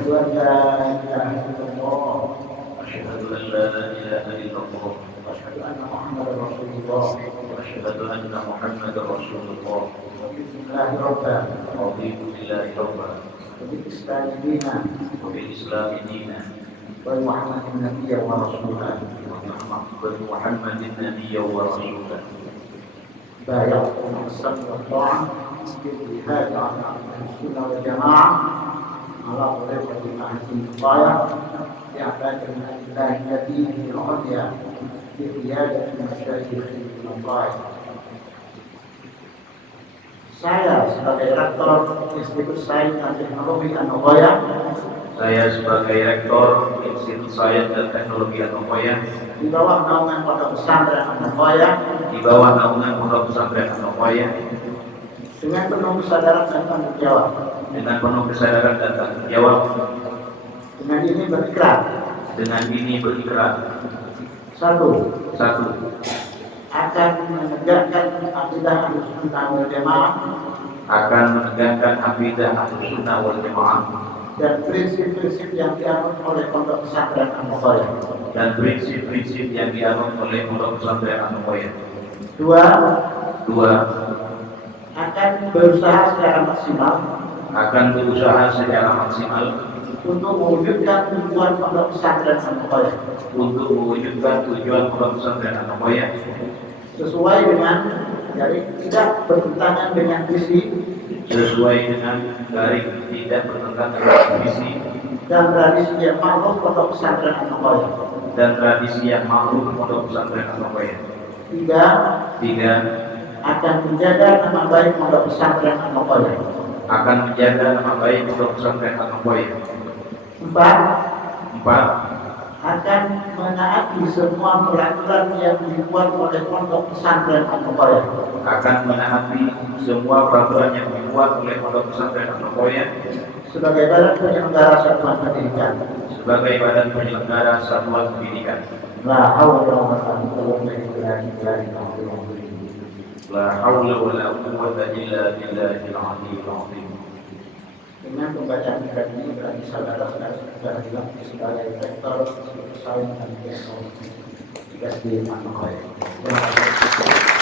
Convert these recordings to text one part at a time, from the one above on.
أشهد أن لا إله إلا الله أشهد أن لا إله إلا الله وأشهد أن محمدا رسول الله وأشهد أن محمدا رسول الله بسم الله ربا رضيت بالله ربا وبالإسلام دينا وبالإسلام دينا وبمحمد نبيا ورسولا وبمحمد نبيا ورسولا بايعتم السمع والطاعة بالجهاد على أهل السنة والجماعة على طريقة أهل الغاية بإعداد الله دينه العليا بقيادة مشايخ المطاعم. Saya sebagai rektor Institut Sains dan Teknologi An-Nughayah. Saya sebagai rektor Institut Sains dan Teknologi An-Nughayah Di bawah naungan Pondok Pesantren An-Nughayah. Di bawah naungan Pondok Pesantren An-Nughayah. Dengan penuh kesadaran dan tanggung jawab. Dengan penuh kesadaran dan tanggung jawab. Dengan ini berikrar. Dengan ini berikrar. Satu. Akan menegakkan akidah Ahlussunnah wal Jamaah. Akan menegakkan akidah Ahlussunnah wal Jamaah. Dan prinsip-prinsip yang dianut oleh Pondok Pesantren An-Nughayah. Dan prinsip-prinsip yang dianut oleh Pondok Pesantren An-Nughayah. Dua. Akan berusaha secara maksimal untuk mewujudkan tujuan Pondok Pesantren An-Nughayah. Sesuai dengan tidak bertentangan dengan visi dan tradisi yang makhluk Pondok Pesantren An-Nughayah. Tiga. Akan menjaga nama baik Pondok Pesantren An-Nughayah. Empat. Akan menaati semua peraturan yang dibuat oleh Pondok Pesantren An-Nughayah. Sebagai badan penyelenggara satuan pendidikan. La haula wa la quwwata illa billahil La haula wa la quwwata illa billahil aliyyil azim. Dengan pembacaan ini berarti saudara-saudara sudah dilatih sebagai rektor Sains dan Teknologi SD An-Nughayah. Terima kasih.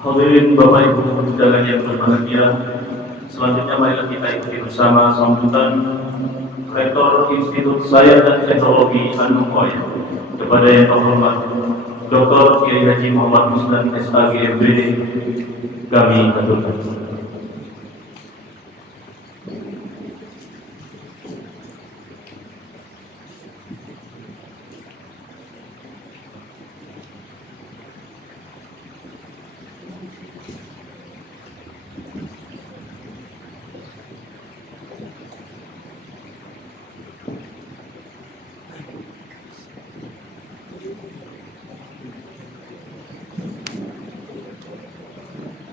Hadirin Bapak Ibu undangan yang berbahagia, selanjutnya marilah kita ikuti bersama sambutan Rektor Institut Sains dan Teknologi An-Nughayah kepada yang terhormat Dr. Kiai Haji Muhammad Muslan SAG MBD. Kami aturkan.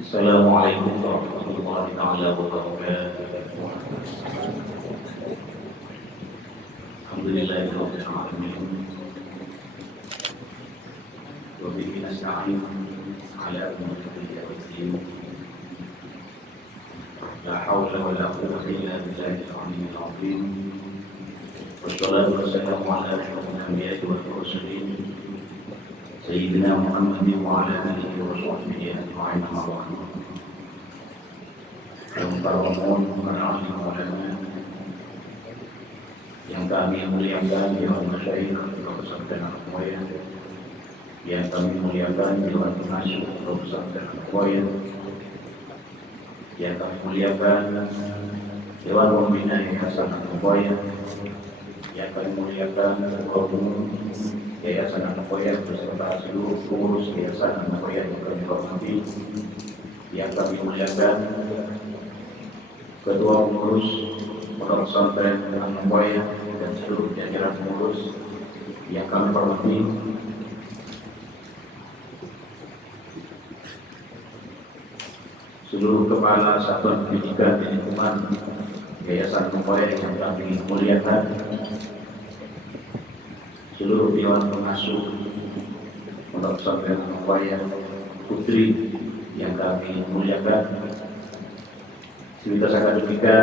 Assalamualaikum warahmatullahi wabarakatuh. Alhamdulillahirabbil alamin. Wa bihi nasta'in 'ala umuri din. La haula wa la quwwata illa billahil aliyyil azim. Wassalatu wassalamu ala asyrafil anbiya'i wal mursalin. Sayyidina Muhammadin wa ala alihi wa sahbihi ajma'in. Yang terhormat para ahli ulama yang kami muliakan Dewan Masyayikh Pondok Pesantren An-Nughayah, yang kami muliakan Dewan Pengasuh Pondok Pesantren An-Nughayah, yang kami muliakan Dewan Pembina Yayasan An-Nughayah, yang kami muliakan Ketua Umum Yayasan Anokoya beserta seluruh pengurus Yayasan Anokoya yang kami hormati, yang kami muliakan, Ketua Pengurus Pondok Pesantren Anokoya dan seluruh jajaran pengurus yang kami hormati, seluruh kepala satuan pendidikan dan lingkungan Yayasan Anokoya yang kami muliakan, seluruh dewan pengasuh Pondok Pesantren Anokoya Putri yang kami muliakan, sivitas akademika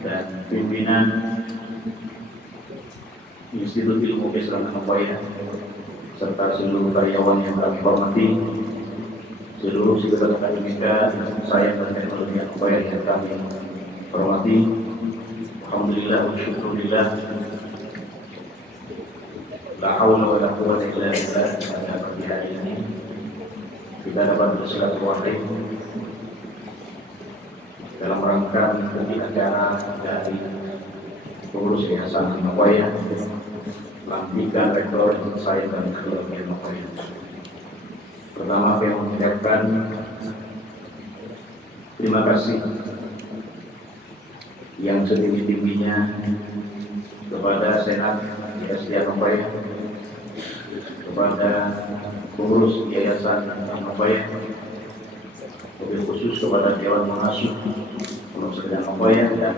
dan pimpinan Institut Ilmu Islam Anokoya serta seluruh karyawan yang kami hormati, seluruh sivitas akademika sains dan teknologi Anokoya yang kami hormati. Alhamdulillah wa syukurillah, la haula wa la quwwata illa billah. Pada pagi hari ini kita dapat bersilaturahim dalam rangka mengikuti acara dari pengurus Yayasan Anokoya, pelantikan Rektor Sains dan Teknologi Anokoya. Pertama, saya mengucapkan terima kasih yang setinggi-tingginya kepada Senat YSD Anokoya, kepada pengurus Yayasan Anokoya, lebih khusus kepada Dewan Pengasuh Pondok Pesantren Anokoya dan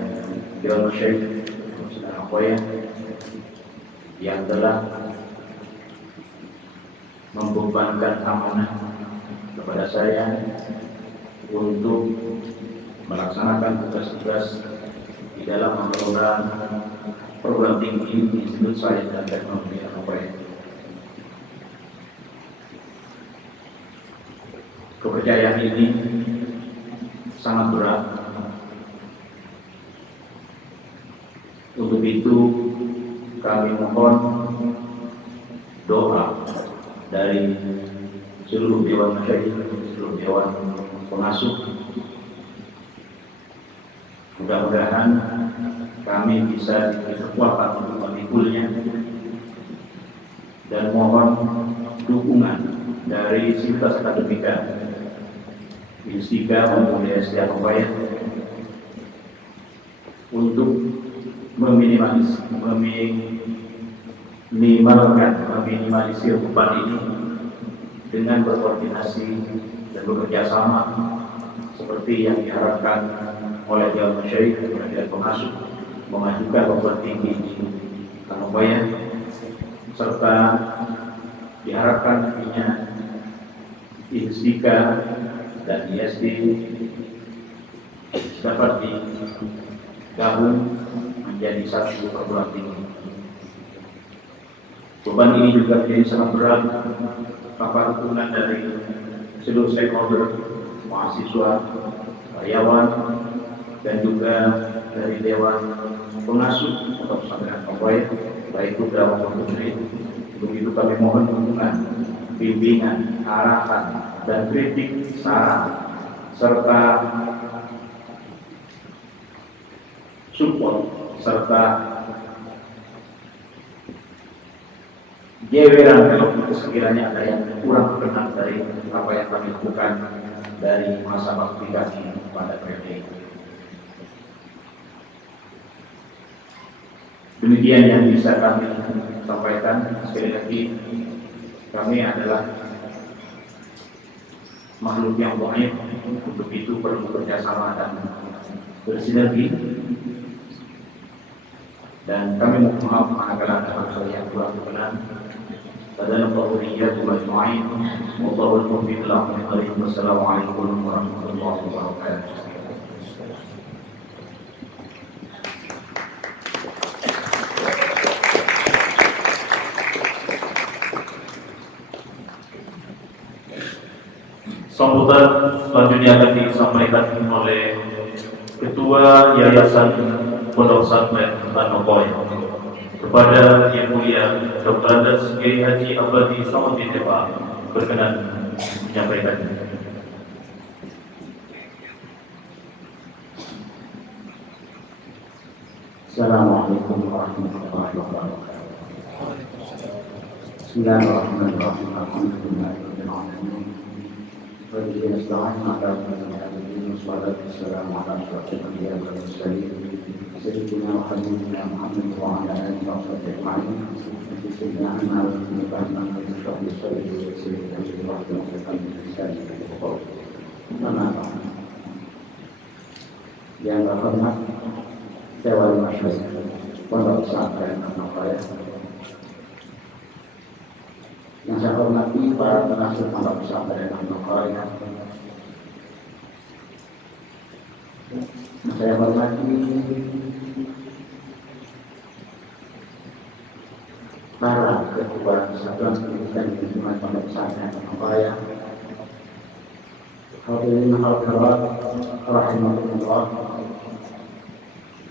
Dewan Masyaikh Pondok Pesantren Anokoya yang telah membebankan amanah kepada saya untuk melaksanakan tugas-tugas di dalam mengelola program tinggi Institut Sains dan Teknologi Anokoya. Kepercayaan ini sangat berat. Untuk itu kami mohon doa dari seluruh dewan masyaikh, seluruh dewan pengasuh. Mudah-mudahan kami bisa diberi kekuatan untuk memikulnya, dan mohon dukungan dari sivitas akademika Instika maupun YSD Anokoya untuk meminimalisir beban ini dengan berkoordinasi dan bekerja sama seperti yang diharapkan oleh Dewan Masyaikh dan Dewan Pengasuh, mengajukan beban tinggi di Anokoya, serta diharapkan nantinya Instika dan ISD dapat digabung menjadi satu perguruan tinggi. Beban ini juga menjadi sangat berat tanpa dukungan dari seluruh stakeholder, mahasiswa, karyawan, dan juga dari Dewan Pengasuh Pondok Pesantren Anokoya, baik putra maupun putri. Begitu kami mohon dukungan, bimbingan, arahan, dan kritik, saran, serta support, serta jeweran kalau sekiranya ada yang kurang berkenan dari apa yang kami lakukan dari masa bakti kami pada periode ini. Demikian yang bisa kami sampaikan. Sekali lagi, kami adalah makhluk yang baik, untuk itu perlu kerjasama dan bersinergi. Dan kami mohon maaf manakala ada hal yang kurang berkenan. Wassalamualaikum warahmatullahi wabarakatuh. Sambutan selanjutnya akan disampaikan oleh Ketua Yayasan Pondok Pesantren Anokoya kepada Yang Mulia Dr. Andes Kiai Haji Abadi Samad bin Dewa berkenan menyampaikan. Assalamualaikum warahmatullahi wabarakatuh. Bismillahirrahmanirrahim. Alhamdulillahirabbil alamin. Wa bihi nasta'in 'ala umuri wassalatu wassalamu 'ala asyrafil anbiya'i wal mursalin sayyidina wa habibina Muhammad wa 'ala alihi wa sahbihi ajma'in. Sayyidina Muhammad wa 'ala alihi wa sahbihi ajma'in. Yang terhormat Dewan Masyarakat Pondok Pesantren Al-Nuraya, yang saya hormati para pengasuh Pondok Pesantren Al-Nuraya, yang saya hormati para ketua Satuan Pendidikan Lingkungan Pondok Pesantren Al-Nuraya, hadirin hadirat rahimahullah.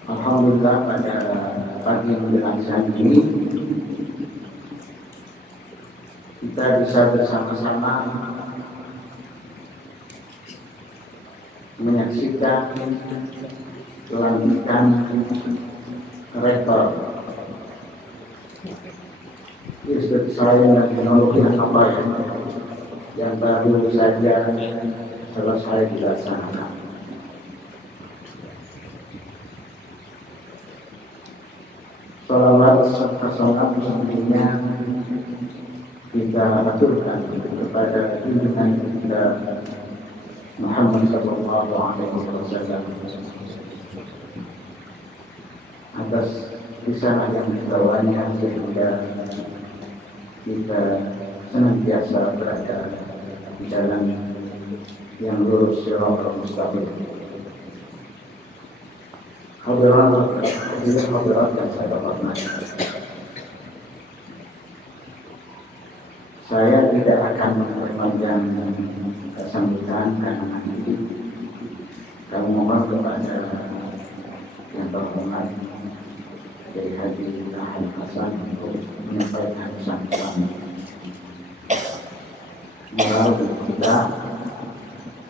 Alhamdulillah, pada pagi menjelang siang ini kita bisa bersama-sama menyaksikan pelantikan rektor Institut Sains dan Teknologi Al-Nuraya yang baru saja selesai dilaksanakan. Salawat serta salam semuanya kita aturkan kepada junjungan kita Muhammad sallallahu alaihi wasallam atas kisah yang dibawanya, sehingga kita senantiasa berada di dalam yang lurus siratal mustaqim. Hadirat yang saya hormati, saya tidak akan memperpanjang sambutan karena nanti kami mohon kepada yang terhormat Kiai Haji Ahmad Hasan untuk menyampaikan sambutan. Melalui kita,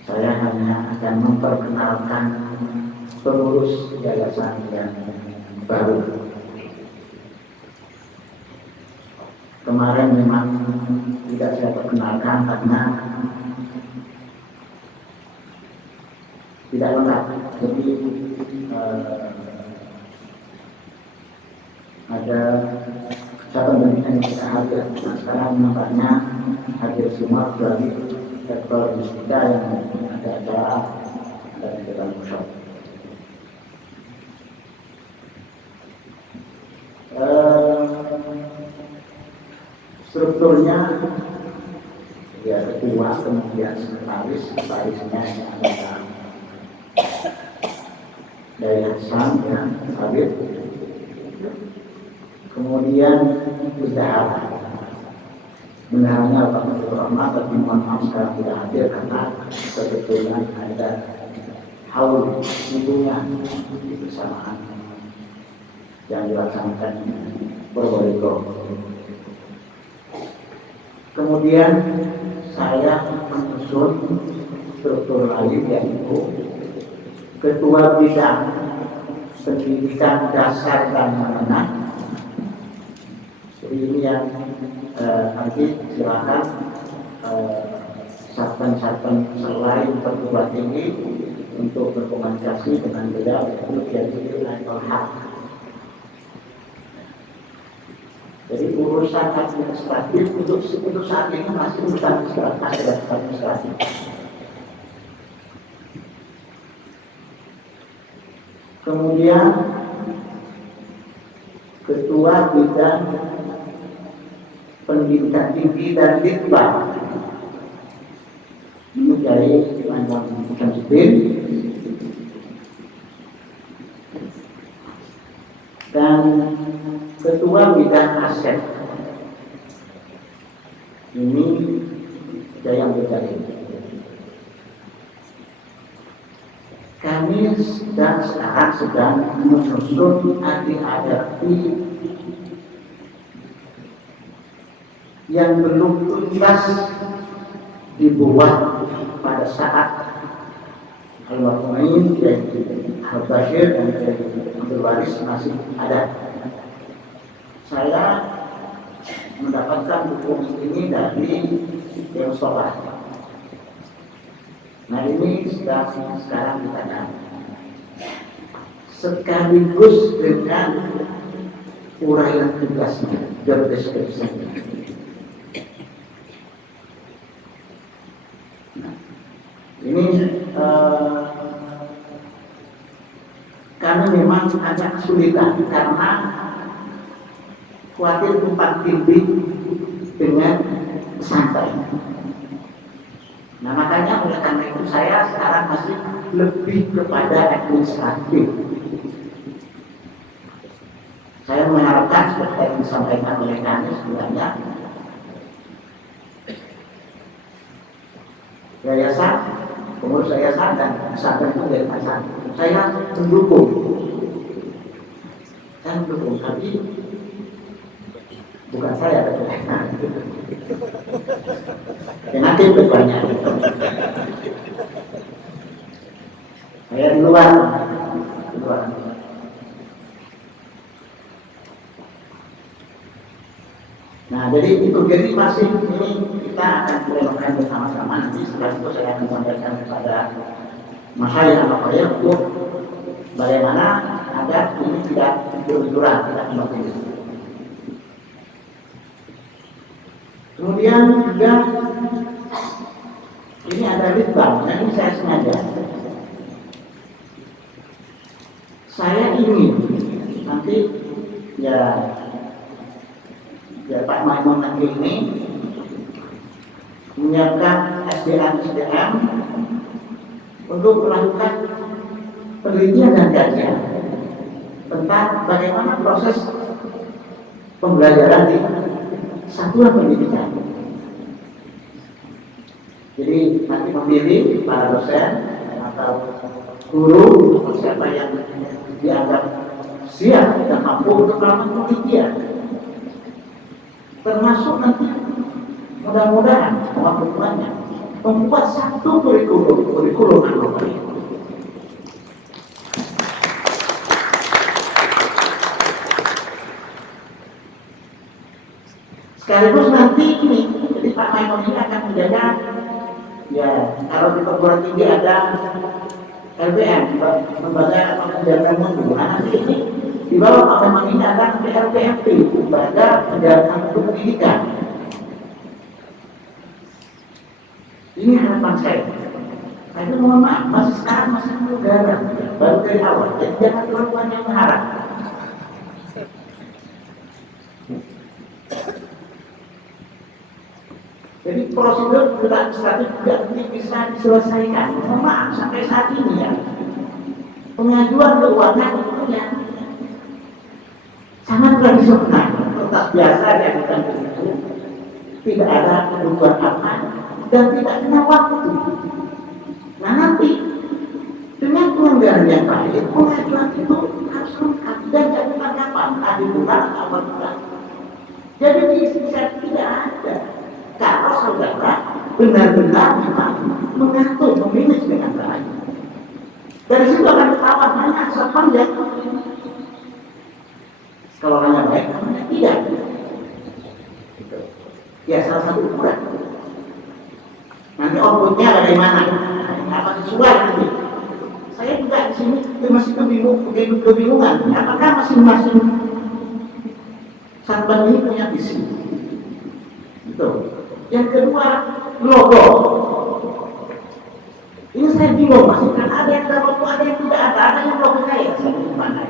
saya hanya akan memperkenalkan pengurus yayasan yang baru. Kemarin memang tidak saya perkenalkan karena tidak lengkap. Jadi ada satu pendidikan yang tidak hadir. Nah, sekarang nampaknya hadir semua kecuali rektor Mustika yang ada acara dan kita musyawarah. Strukturnya ya ketua, kemudian sekretarisnya ada Daya Hasan yang Habib, kemudian bendahara. Bendaharanya Pak Abdul Rahman, tapi mohon maaf sekarang tidak hadir karena kebetulan ada haul ibunya di bersamaan yang dilaksanakan Purworejo. Kemudian saya menyusun struktur lain, yaitu ketua bidang pendidikan dasar dan menengah. Jadi ini yang nanti silakan satpam selain perguruan tinggi untuk berkomunikasi dengan beliau, yaitu jadi level H. Jadi urusan administratif untuk saat ini masih urusan administratif. Kemudian ketua bidang pendidikan tinggi dan litbang menjadi Imam Syamsuddin, dan ketua bidang aset ini Jaya Bidari. Kami sekarang sedang menyusun adik-adik yang belum tuntas dibuat pada saat Al-Waqmain, Al-Bashir dan Abdul Waris masih ada. Saya mendapatkan buku ini dari Mustafa. Nah ini sekarang ditanya sekaligus dengan uraian tugasnya, job description. Nah, ini kami memang agak kesulitan karena khawatir tempat titik dengan santai. Nah makanya oleh karena itu saya sekarang masih lebih kepada administratif. Saya mengharapkan seperti yang disampaikan oleh kami sebenarnya yayasan, pengurus yayasan dan pesantren itu dari pasar. Saya mendukung, tapi bukan saya, nanti berbanyak. Saya di luar. Nah, jadi masih ini kita akan melakukan bersama-sama. Nanti setelah itu saya akan sampaikan kepada Mas Hayat apa ya untuk bagaimana agar ini tidak berbenturan, tidak kembali. Kemudian juga ini ada litbang, ini saya sengaja. Saya ingin nanti ya Pak Maimun nanti ini menyiapkan SDM untuk melakukan penelitian dan kajian tentang bagaimana proses pembelajaran di satuan pendidikan. Jadi nanti memilih para dosen atau guru siapa yang dianggap siap dan mampu untuk melakukan penelitian. Termasuk nanti mudah-mudahan hubungannya membuat satu kurikulum anugerah. Sekaligus nanti ini, jadi Pak Maimun ini akan menjaga, ya kalau di perguruan tinggi ada LPM, lembaga pendidikan mutu. Nah nanti ini di bawah Pak Maimun ini ada LPMP, lembaga pendidikan pendidikan. Ini harapan saya. Tapi mohon maaf, sekarang masih negara, baru dari awal. Jadi jangan terlalu banyak mengharap. Jadi prosedur administratif tidak bisa diselesaikan. Mohon maaf sampai saat ini ya. Pengajuan keuangan itu ya sangat tradisional. Kertas biasa yang bukan itu. Tidak ada kebutuhan apa dan tidak kena waktu. Nah nanti dengan pelanggaran yang baik, pengajuan itu harus lengkap dan jangan kapan tadi bulan awal bulan. Jadi bisa tidak ada. Kalau saudara benar-benar mengatur, memanage dengan baik. Dari situ akan ketahuan mana sepanjang. Kalau hanya baik, namanya tidak. Ya salah satu ukuran. Nanti outputnya bagaimana? Apa sesuai nanti? Saya juga di sini masih kebingungan. Apakah masing-masing satpam ini punya visi? Itu. Yang kedua, logo. Ini saya bingung, masih kan ada yang ada logo, ada yang tidak ada yang logo saya gimana?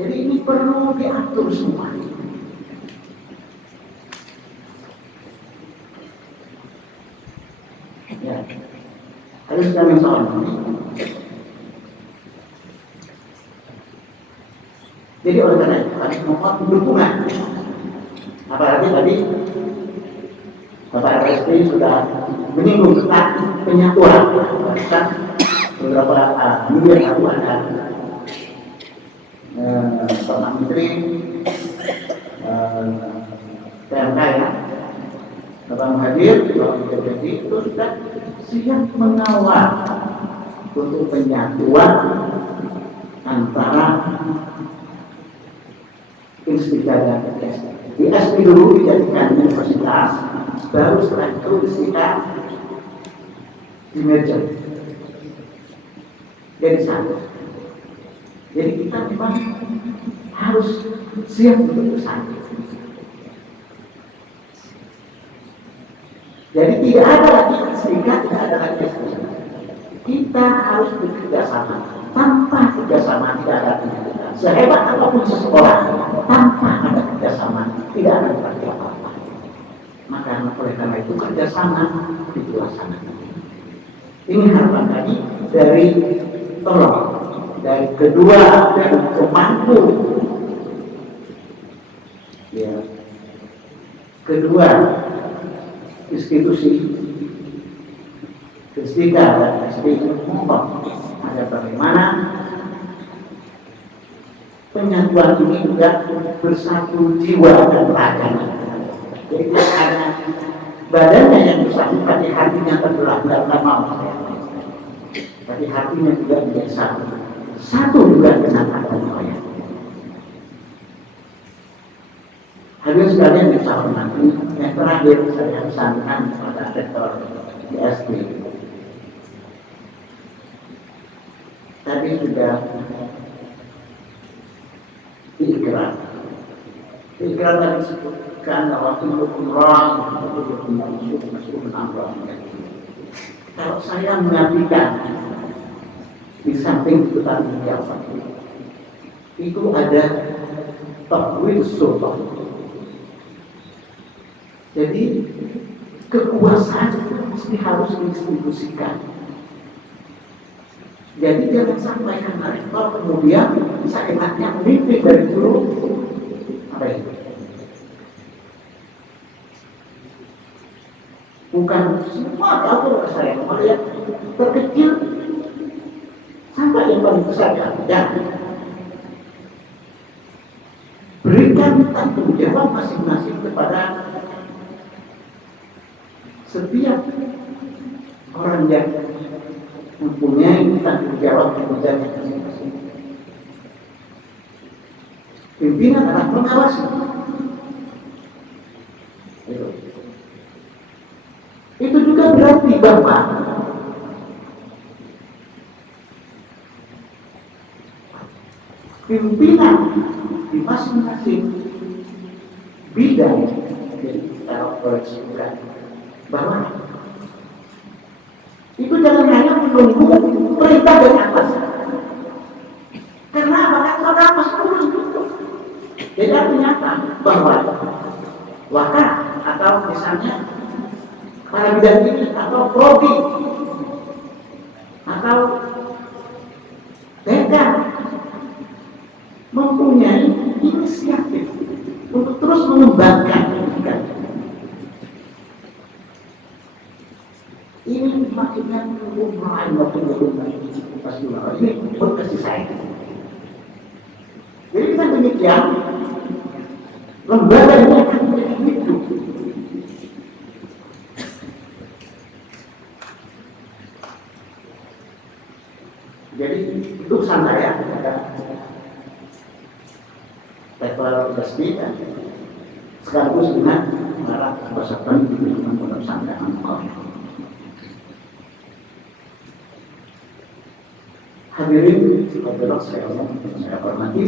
Jadi ini perlu diatur semua. Ya, harus kami soal ini. Jadi oleh karena itu kami mohon dukungan. Apalagi tadi Bapak RSP sudah menyinggung tentang penyatuan, bahkan beberapa minggu yang lalu ada Bapak Menteri PMK ya, Bapak Muhadir, Bapak Menteri itu sudah siap mengawal untuk penyatuan antara institusi dan SDM. Di SP dulu dijadikan universitas, baru setelah itu disita di merger jadi satu. Jadi kita memang harus siap untuk bersatu. Jadi tidak ada lagi serikat, tidak ada lagi serikat. Kita harus bekerja sama. Tanpa kerjasama tidak ada kerjasama. Sehebat apapun seseorang, tanpa ada kerjasama tidak akan terjadi apa-apa. Maka oleh karena itu kerjasama dilaksanakan. Ini harapan tadi dari tolong dari kedua dan pemangku, ya, kedua institusi ketiga dan SPI ngomong ada bagaimana penyatuan ini juga bersatu jiwa dan raga. Jadi ada badannya yang bersatu, tapi hatinya terbelah belah mau. Tapi hatinya juga menjadi satu. Satu juga dengan Anokoya. Hadirin sekalian yang saya hormati, yang terakhir saya pesankan kepada rektor ISP. Tadi sudah diikrar. Diikrar tadi disebutkan bahwa kullukum ra'in wa kullukum mas'ulun 'an ra'iyatihi. Kalau saya mengartikan di samping tentang jawab itu ada takwil sultan. Jadi kekuasaan itu mesti harus didistribusikan. Jadi jangan sampai karena rektor kemudian seenaknya memimpin dari dulu apa itu? Bukan semua tahu saya melihat terkecil sampai yang paling besar ya. Berikan tanggung jawab masing-masing kepada setiap orang yang mempunyai tanggung jawab kemudian masing-masing. Pimpinan adalah pengawas. Itu juga berarti bahwa pimpinan di masing-masing bidang, jadi kalau boleh disebutkan bahwa itu jangan hanya menunggu perintah dari atas. Karena apa? Karena atas turun itu. Jadi artinya apa? Bahwa wakaf atau misalnya para bidang ini atau prodi atau dekan mempunyai inisiatif untuk terus mengembangkan pendidikan. Ini maksudnya umrohan waktu ini buat kasih sayang. Jadi kita demikian lembaga ini akan menjadi hidup. Jadi itu pesan saya kepada rektor ISP dan sekaligus dengan para peserta di Pondok Pesantren Anokoya. Hadirin sekalian saya hormati,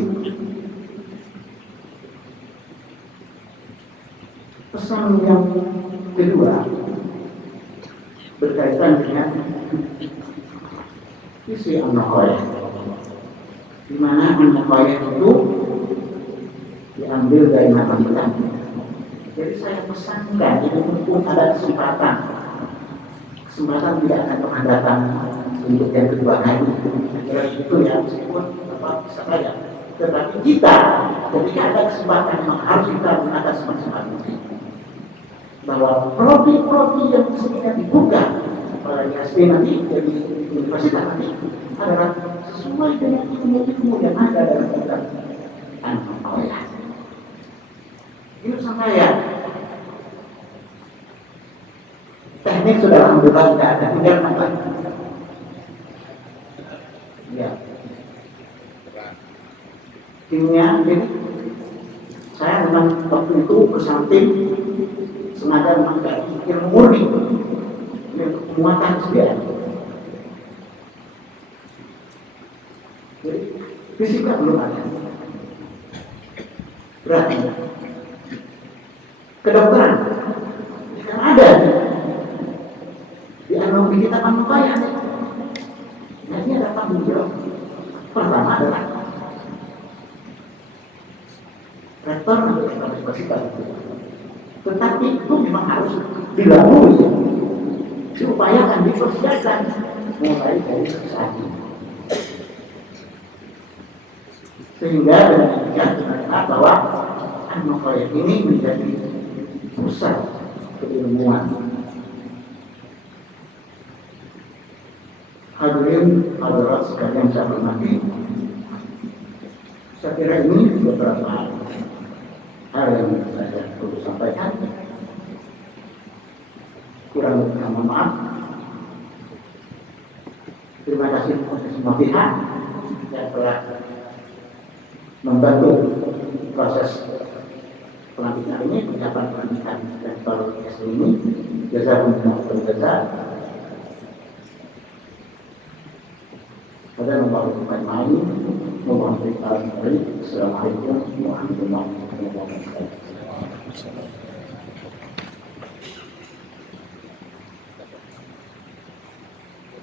pesan yang kedua berkaitan dengan visi Anokoya, di mana Anokoya itu diambil dari nama kita. Jadi saya pesankan, ini mumpung ada kesempatan tidak akan pernah datang untuk yang kedua kali. Kira itu ya, meskipun apa bisa saja. Tetapi kita, ketika ada kesempatan memang harus kita gunakan semaksimal mungkin. Bahwa prodi-prodi yang mestinya dibuka oleh ISP nanti dari universitas nanti adalah sesuai dengan ilmu-ilmu yang ada dalam program Anokoya. Itu saya. Teknik sudah alhamdulillah tidak ada, tinggal tambah. Ya. Timnya, jadi saya memang waktu itu bersamping sengaja memakai ilmu murni, penguatan SDM. Jadi fisika belum ada. Berarti kedokteran kan ada di analogi kita Pamukkaya. Nah, ini ada tanggung jawab. Pertama adalah rektor dan universitas. Tetapi itu memang harus dilalui, diupayakan, dipersiapkan mulai dari saat ini. Sehingga dengan demikian kita lihat bahwa Pamukkaya ini menjadi pusat keilmuan. Hadirin hadirat sekalian saya hormati, saya kira ini beberapa hal yang saya perlu sampaikan. Kurang lebihnya mohon maaf. Terima kasih kepada semua pihak yang telah membantu proses pelantikan ini, persiapan pelantikan rektor SD ini. Jazakumullah khairan. Pada membawa main, mohon beritahu kembali. Assalamualaikum warahmatullahi wabarakatuh.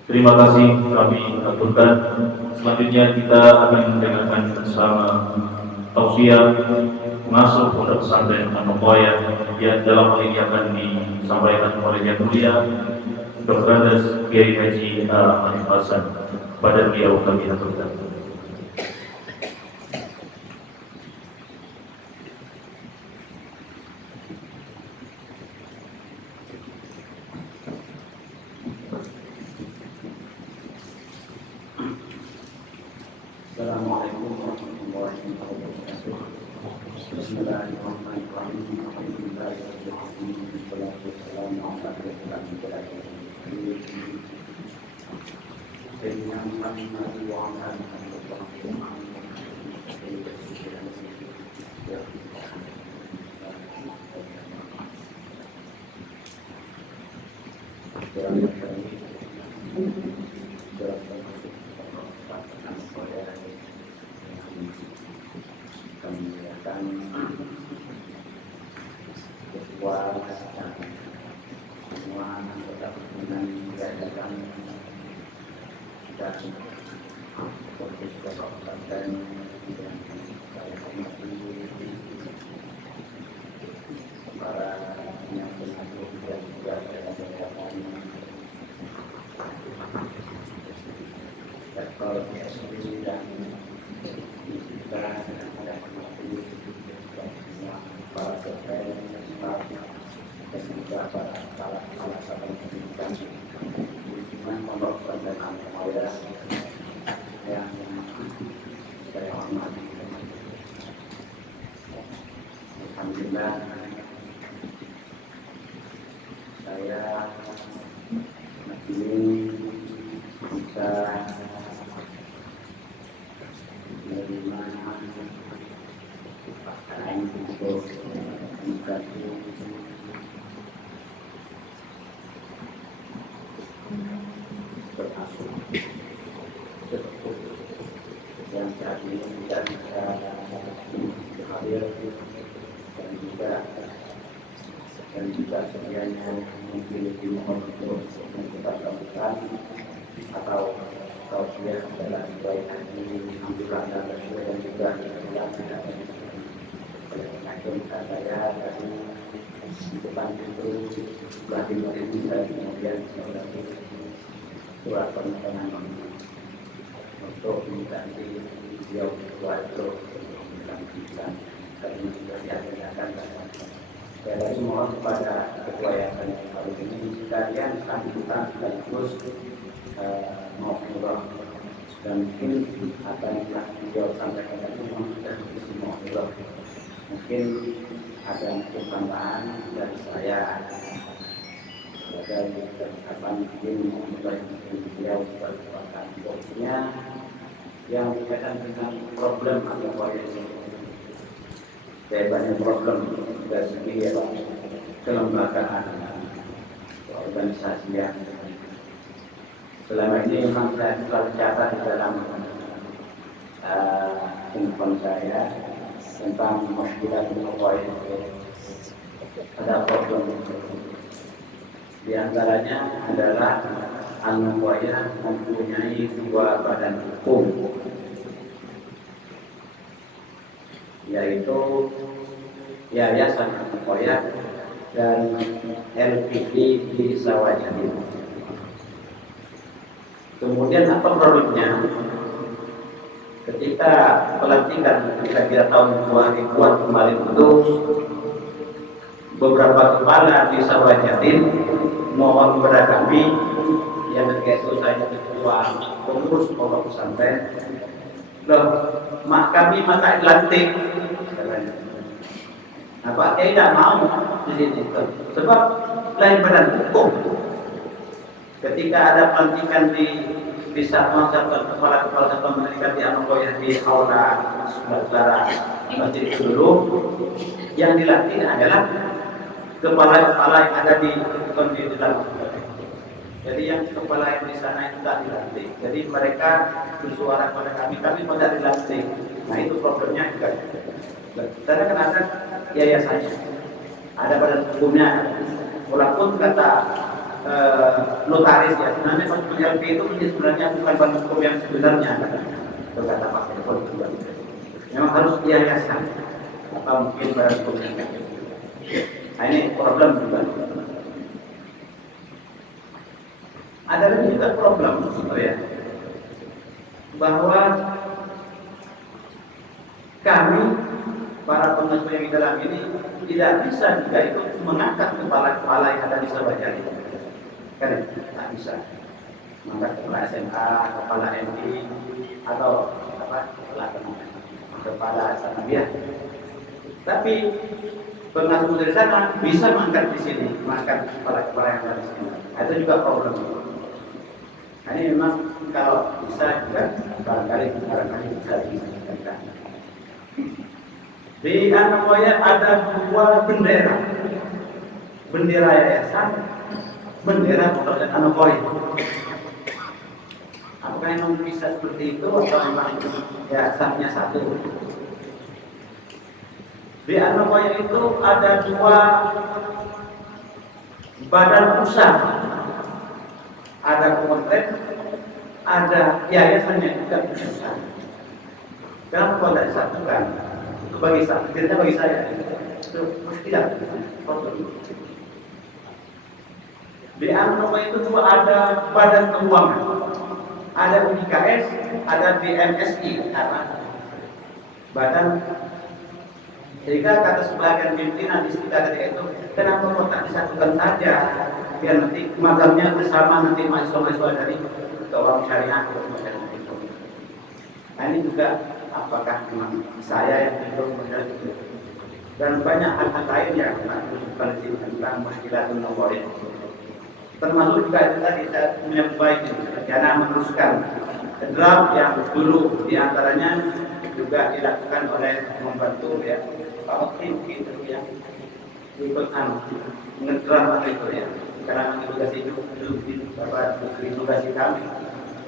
Terima kasih kami aturkan. Selanjutnya kita akan mendengarkan bersama tausiah pengasuh Pondok Pesantren Pamukkaya yang dalam hal ini akan disampaikan oleh Yang Mulia Dr. Andes Kiai Haji Arif Hasan. Pada beliau kami aturkan. Assalamualaikum warahmatullahi wabarakatuh. Bismillahirrahmanirrahim. Alhamdulillahirrahmanirrahim. Wassalatu wassalamu ala rasulillah. Sayyidina Muhammad wa ala alihi wa Alhamdulillah, saya ini bisa menerima pakaian untuk mengganti berasal seperti yang saat ini tidak bisa hadir dan juga sekiranya memiliki mohon untuk kita lakukan atau tausiah adalah baik di ambulan dan juga dilakukan oleh pengajian saya dari depan itu sebelah timur ini dan kemudian surat permohonan untuk mengganti beliau itu dilanjutkan. Kami sudah diadakan. Saya lagi mohon kepada ketua yayasan kali ini sekalian sambutan sekaligus mau umroh dan mungkin apa yang telah beliau sampaikan tadi memang sudah semua umroh. Mungkin ada tambahan dari saya sebagai persiapan mungkin memulai beliau sebagai bosnya yang berkaitan dengan problem atau proyek Saya banyak problem dari segi kelembagaan organisasian. Selama ini memang saya selalu catat di dalam handphone saya tentang masalah ada problem. Di antaranya adalah Al-Muqayyah mempunyai dua badan hukum, yaitu Yayasan Al-Muqayyah dan LPD di Sawajadi. Kemudian apa problemnya? Ketika pelantikan kira-kira tahun 2000-an kemarin itu, beberapa kepala di Sawajadi mohon kepada kami yang ketika itu saya ketua pengurus pondok pesantren, loh, mak kami maka dilantik. Nah, Pak Kiai tidak mau di sini, sebab lain badan hukum. Ketika ada pelantikan di satu kepala satuan pendidikan di Al-Muqayyah di Aula Utara Masjid itu dulu, yang dilantik adalah kepala-kepala yang ada di dalam. Jadi yang kepala yang di sana itu tidak dilantik. Jadi mereka bersuara kepada kami tidak dilantik. Nah itu problemnya juga. Karena kan ada yayasannya, ada badan hukumnya. Walaupun kata notaris ya, sebenarnya LP itu sebenarnya bukan badan hukum yang sebenarnya. Kata Pak Sektor juga. Memang harus yayasan atau mungkin badan hukumnya. Nah, ini problem juga. Ada lagi juga problem, ya, bahwa kami para pengasuh yang di dalam ini tidak bisa juga itu mengangkat kepala-kepala yang ada di Sawajadi. Kan tidak bisa mengangkat kepala SMA, kepala MI atau kepala Sanabiyah. Tapi pengasuh dari sana bisa mengangkat di sini, mengangkat kepala-kepala yang ada di sini. Itu juga problem. Nah, ini memang kalau bisa juga barangkali bisa diselesaikan. Di Al-Muqayyah ada dua bendera, bendera yayasan, bendera pondok dan Al-Muqayyah. Apakah memang bisa seperti itu atau memang yayasannya satu? Di Al-Muqayyah itu ada dua badan usaha, ada kontrak, ada yayasannya juga usaha. Kenapa kalau tidak disatukan? Itu bagi saya itu tidak di Al-Muqayyah itu ada badan keuangan, ada UIKS, ada BMSI, badan. Sehingga kata sebagian pimpinan di sekitar ketika itu, kenapa kok tak disatukan saja, biar nanti magamnya bersama nanti mahasiswa-mahasiswa dari keuangan syariah atau semacam itu. Nah ini juga apakah memang saya yang belum melihat itu, dan banyak hal-hal lain yang bukan tentang muskilatul nawarid, termasuk juga itu tadi saya menyampaikan rencana meneruskan draft yang dulu diantaranya juga dilakukan oleh membantu ya Pak Oki gitu ya, ikut ngedraft itu ya, karena tugasnya tugas kami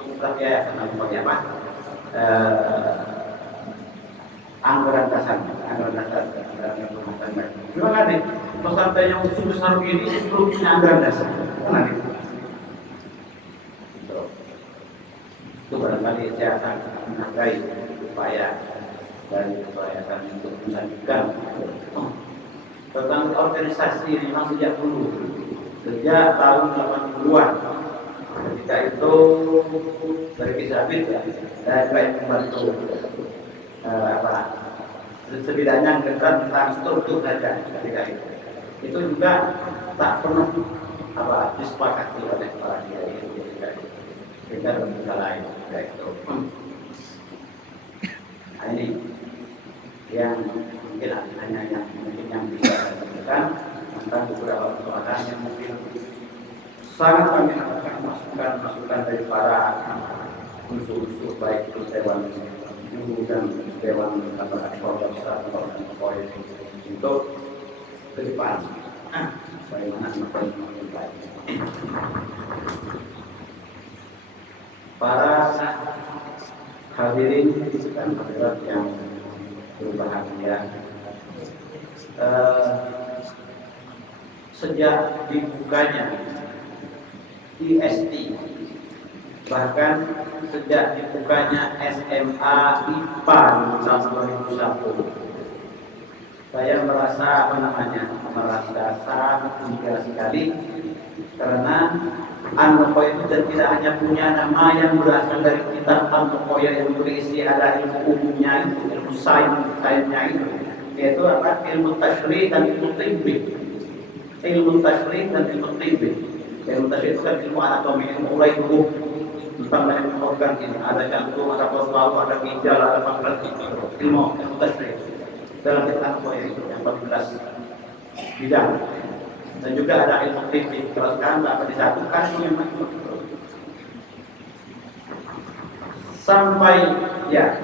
untuk yayasan Al-Muqayyah apa anggaran dasar rumah tangga. Gimana nih? Peserta yang besar begini belum punya anggaran dasar. Mana nih? Itu barangkali saya akan menghargai upaya dari yayasan untuk melanjutkan tentang organisasi memang sejak dulu, sejak tahun 80-an. Ketika itu dari Kisabit ya, saya baik membantu setidaknya tentang struktur saja ketika itu juga tak pernah disepakati oleh para kiai ketika itu. Kita berbicara lain ketika itu. Nah, ini yang mungkin hanya yang bisa dilakukan tentang beberapa persoalan yang mungkin sangat kami harapkan masukan dari para unsur-unsur baik itu Dewan Guru dan Dewan Ekspor Besar atau Poin untuk ke depan. Bagaimana semakin baik. Para hadirin dan hadirat yang berbahagia, sejak dibukanya IST, bahkan sejak dibukanya SMA IPA di tahun 2001, saya merasa merasa sangat gembira sekali karena An-Nukoya itu tidak hanya punya nama yang berasal dari kitab An-Nukoya yang berisi ada ilmu umumnya itu, ilmu sainsnya itu, yaitu apa? Ilmu tasyri' dan ilmu tibbi. Ilmu tasyri' dan ilmu tibbi. Ilmu tasyri' itu kan ilmu anatomi, ilmu urai tubuh tentang ilmu organ ini, ada jantung, ada paru-paru, ada ginjal, ada pankreas, ilmu tasyri'. Dalam kitab An-Nukoya itu yang 14 bidang. Dan juga ada ilmu tibbi. Kalau sekarang dapat disatukan memang sampai ya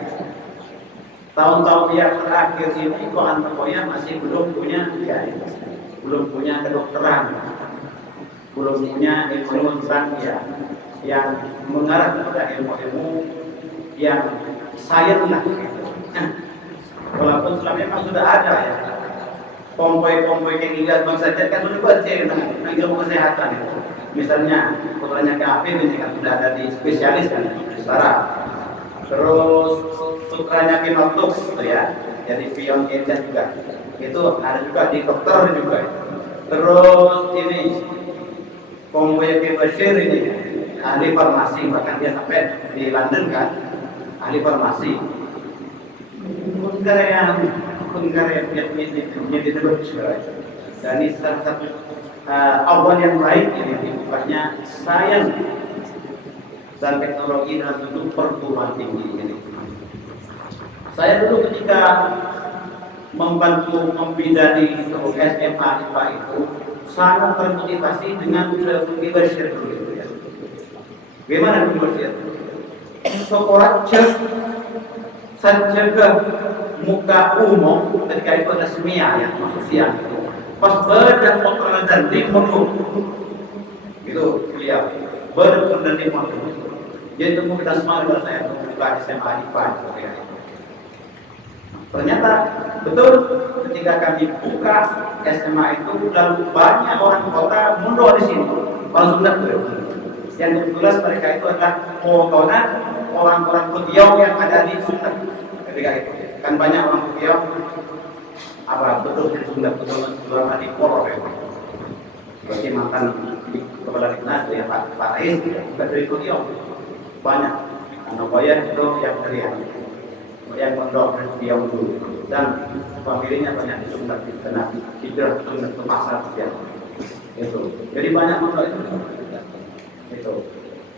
tahun-tahun yang terakhir ini kok An-Nukoya masih belum punya kedokteran, belum punya ilmu tentang yang mengarah kepada ilmu-ilmu yang sains lah. Walaupun selama memang sudah ada ya kompoi-kompoi yang dilihat Bang Sajjad kan sudah buat saya tentang ilmu kesehatan itu. Misalnya putranya Kafir ini kan sudah ada di spesialis kan saraf. Terus putranya Pinoctus itu ya, jadi Pion Edan juga. Itu ada juga di dokter juga. Terus ini kompoi Bashir ini ahli farmasi, bahkan dia sampai di London kan ahli farmasi. Negara yang disebut dan ini salah satu awal yang baik ini dibukanya sains dan teknologi dalam bentuk perguruan tinggi ini. Saya dulu ketika membantu membidani SMA IPA itu sangat termotivasi dengan Budi Bashir dulu itu ya. Bagaimana Budi Bashir? Sekolah saja ke muka umum ketika itu ada semia yang masuk siang pas berdan motor dan di motor itu beliau berdan di motor jadi tunggu kita semua pada saya buka SMA IPA ternyata betul ketika kami buka SMA itu lalu banyak orang kota mundur di sini orang Sunda tuh yang kebetulan mereka itu adalah orang-orang Kutiau yang ada di Sunda ketika itu kan banyak orang Kutiau betul di Sunda betul di Polor ya seperti mantan kepala dinas ya Pak Rais dari Kutiau banyak An-Nukoya itu yang terlihat yang pondok dari Kutiau dulu dan familinya banyak di Sunda di tengah hijrah Sunda ke pasar ya itu jadi banyak pondok itu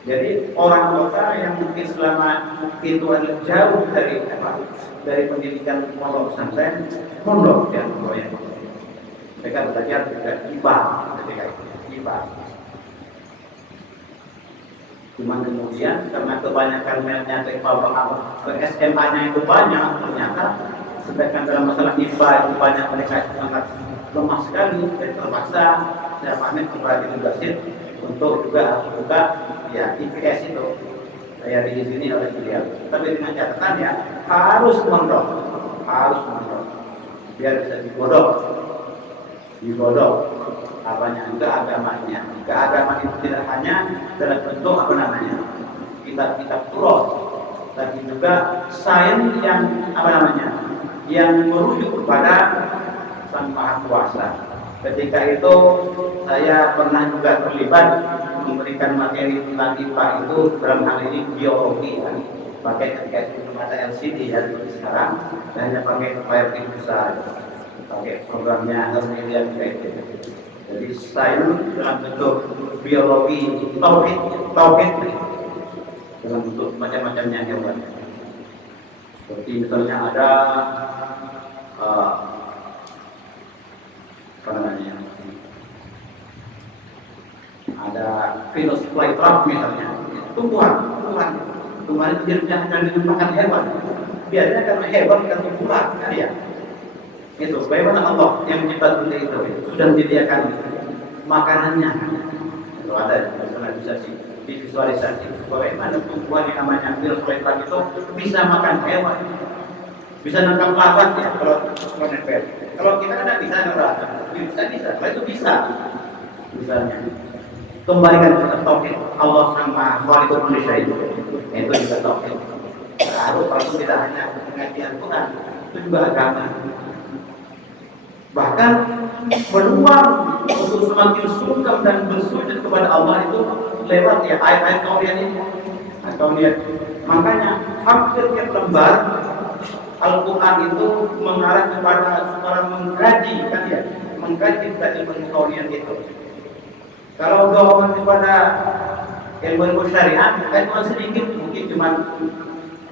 jadi orang kota yang mungkin selama itu adalah jauh dari pendidikan pondok pesantren, pondok yang Nukoya. Mereka belajar juga IPA ketika itu, IPA. Cuman kemudian karena kebanyakan minatnya ke IPA ke SMA-nya itu banyak, ternyata sedangkan dalam masalah IPA itu banyak mereka sangat lemah sekali dan terpaksa saya pamit kepada Budi Bashir untuk juga buka ya IPS itu saya diizini oleh beliau tapi dengan catatan ya harus mondok biar bisa digodok apanya juga agamanya keagamaan itu tidak hanya dalam bentuk kitab-kitab Taurat tapi juga sains yang merujuk kepada Sang Maha Kuasa. Ketika itu saya pernah juga terlibat memberikan materi tentang IPA itu dalam hal ini biologi kan. Pakai ketika itu belum ada LCD ya sekarang dan hanya pakai layar besar pakai programnya Hermelian kayak gitu. Jadi sains dalam bentuk biologi tauhid dalam bentuk macam-macamnya hewan. Seperti misalnya ada ada Venus flytrap misalnya, tumbuhan itu jenisnya akan dilupakan hewan. Biasanya karena hewan kan tumbuhan kan ya. Itu bagaimana Allah yang mencipta seperti itu sudah menyediakan makanannya. Itu ada bisa divisualisasi bagaimana tumbuhan yang namanya virus itu bisa makan hewan, bisa nangkap lalat ya kalau nempel. Kalau kita kan bisa kalau itu bisa. Misalnya kembalikan ke tauhid Allah sama Khaliqul Indonesia itu juga tauhid. Lalu kalau tidak hanya pengajian Quran, itu juga agama. Bahkan peluang untuk semakin sungkem dan bersujud kepada Allah itu lewat ya ayat-ayat kauniyah ini. Makanya hampir tiap lembar Al-Quran itu mengarah kepada seorang mengkaji kan ya, mengkaji ilmu kauniyah itu. Kalau doa kepada ilmu syariat, kan sedikit mungkin cuma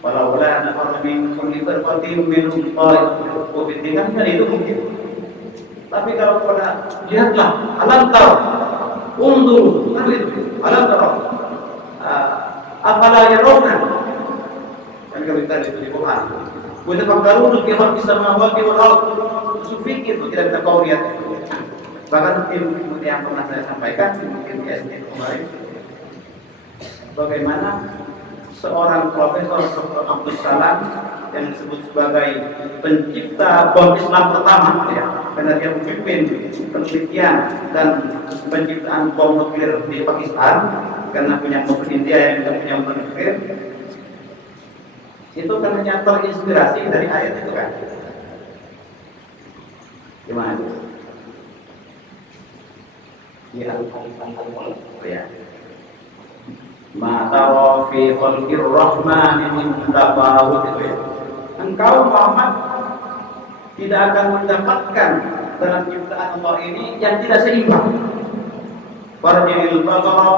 walau la nafar min kulli firqatin minhum qa'idatun kan itu mungkin. Tapi kalau pada lihatlah alam tahu undur kan itu alam tahu afala yarawna kan kita itu di Quran wa tafakkaruna fi khalqis samawati wal ardh sufikir itu tidak bisa kau lihat. Bahkan ilmu yang pernah saya sampaikan mungkin di SD kemarin, bagaimana seorang Profesor Dr. Abdul Salam yang disebut sebagai pencipta bom Islam pertama ya, karena dia memimpin penelitian dan penciptaan bom nuklir di Pakistan karena punya musuh India yang tidak punya bom nuklir. Itu kan hanya terinspirasi dari ayat itu kan. Gimana? Ya. Ma tara fi khalqir rahmani min tafawut itu ya. Engkau Muhammad tidak akan mendapatkan dalam ciptaan Allah ini yang tidak seimbang. Farjil basara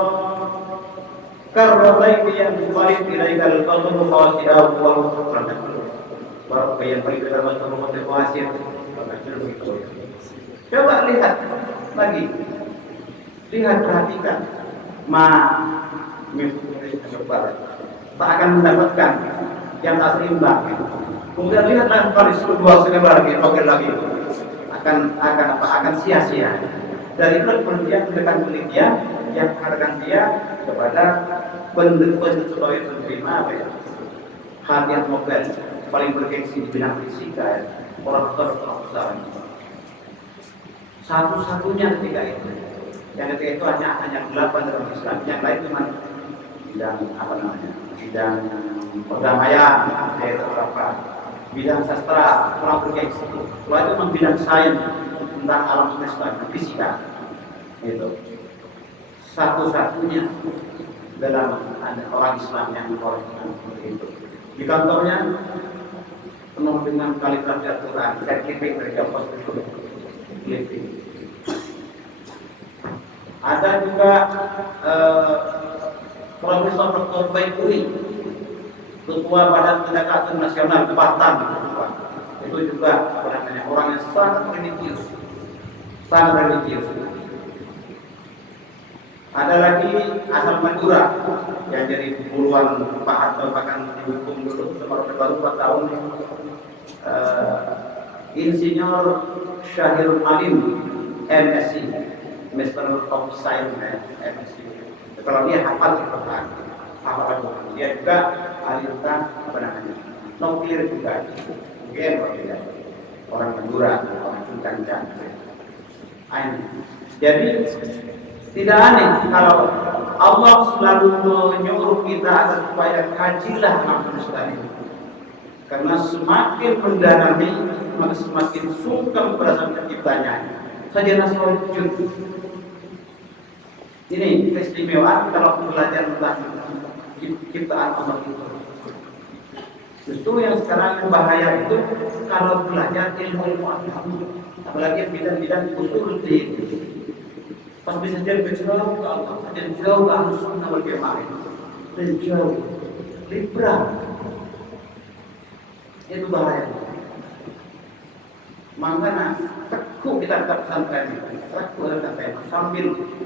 karrabaiti yang balik ilaikal qadru khasi'ah wa baru yang balik dalam masuk khasi'ah. Coba lihat lagi. Lihat, perhatikan, tak akan mendapatkan yang tak seimbang. Kemudian lihatlah baris kedua sekali lagi, akan sia-sia. Dari itu penelitian yang mengatakan dia kepada penelitian sebagai penerima hadiah Nobel paling bergengsi di bidang fisika, orang besar. Satu-satunya ketika itu. Yang ketiga itu hanya 8 dalam Islam, yang lain cuma bidang bidang perdamaian, bidang sastra, kurang bergengsi. Kalau itu memang bidang sains tentang alam semesta, fisika, itu satu-satunya dalam orang Islam yang itu. Di kantornya penuh dengan kaligrafi Al-Quran, saya clipping dari kampus itu, clipping. Ada juga Profesor Dr. Baikuri, Ketua Badan Pendekatan Nasional Batam, itu juga orang yang sangat religius. Ada lagi asal Madura yang jadi buruan Pak Harto bahkan dihukum dulu baru 4 tahun. Insinyur Syahirul Alim MSc, Master of Science MSc. Kalau dia hafal Al-Quran, dia juga ahli tentang nuklir juga. Mungkin orang Madura, orang Cincang. Jadi tidak aneh kalau Allah selalu menyuruh kita agar supaya kajilah alam semesta ini. Karena semakin mendalami, maka semakin sungkem perasaan penciptanya. Saja sujud. Ini keistimewaan kalau belajar tentang ciptaan Allah itu. Justru yang sekarang yang bahaya itu kalau belajar ilmu agama, apalagi bidang-bidang usul din. Pas bisa jadi jauh ke Allah, jadi jauh ke Ahlussunnah wal Jamaah, dan jauh liberal. Itu bahaya. Makanya tekuk kita tetap pesantren sambil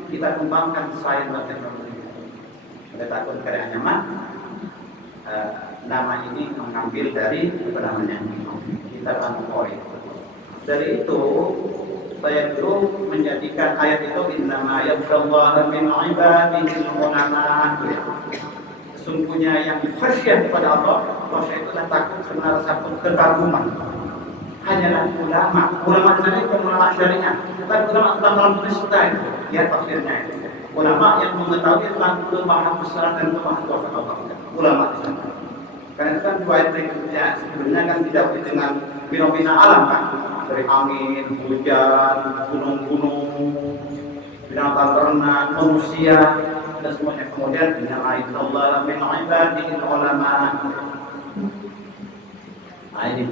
kita kembangkan sains dan teknologi. Kita takut keadaan nyaman. Nama ini mengambil dari kita Al-Bukhari. Dari itu saya dulu menjadikan ayat itu innama yakhshallaha min ibadihi ulama. Sesungguhnya yang khasyah kepada Allah, khasyah itu adalah takut karena rasa kekaguman. Hanyalah ulama. Ulama di sana itu ulama syariah. Bukan ulama tentang dalam semesta itu. Ya tafsirnya itu. Ulama yang mengetahui tentang kelemahan besar dan kelemahan kuasa Allah. Ulama di sana. Karena itu kan dua ayat berikutnya sebenarnya kan didapati dengan fenomena alam kan, dari angin, hujan, gunung-gunung, binatang ternak, manusia dan semuanya. Kemudian dinamai Allah min ibadihi ulama. Nah ini.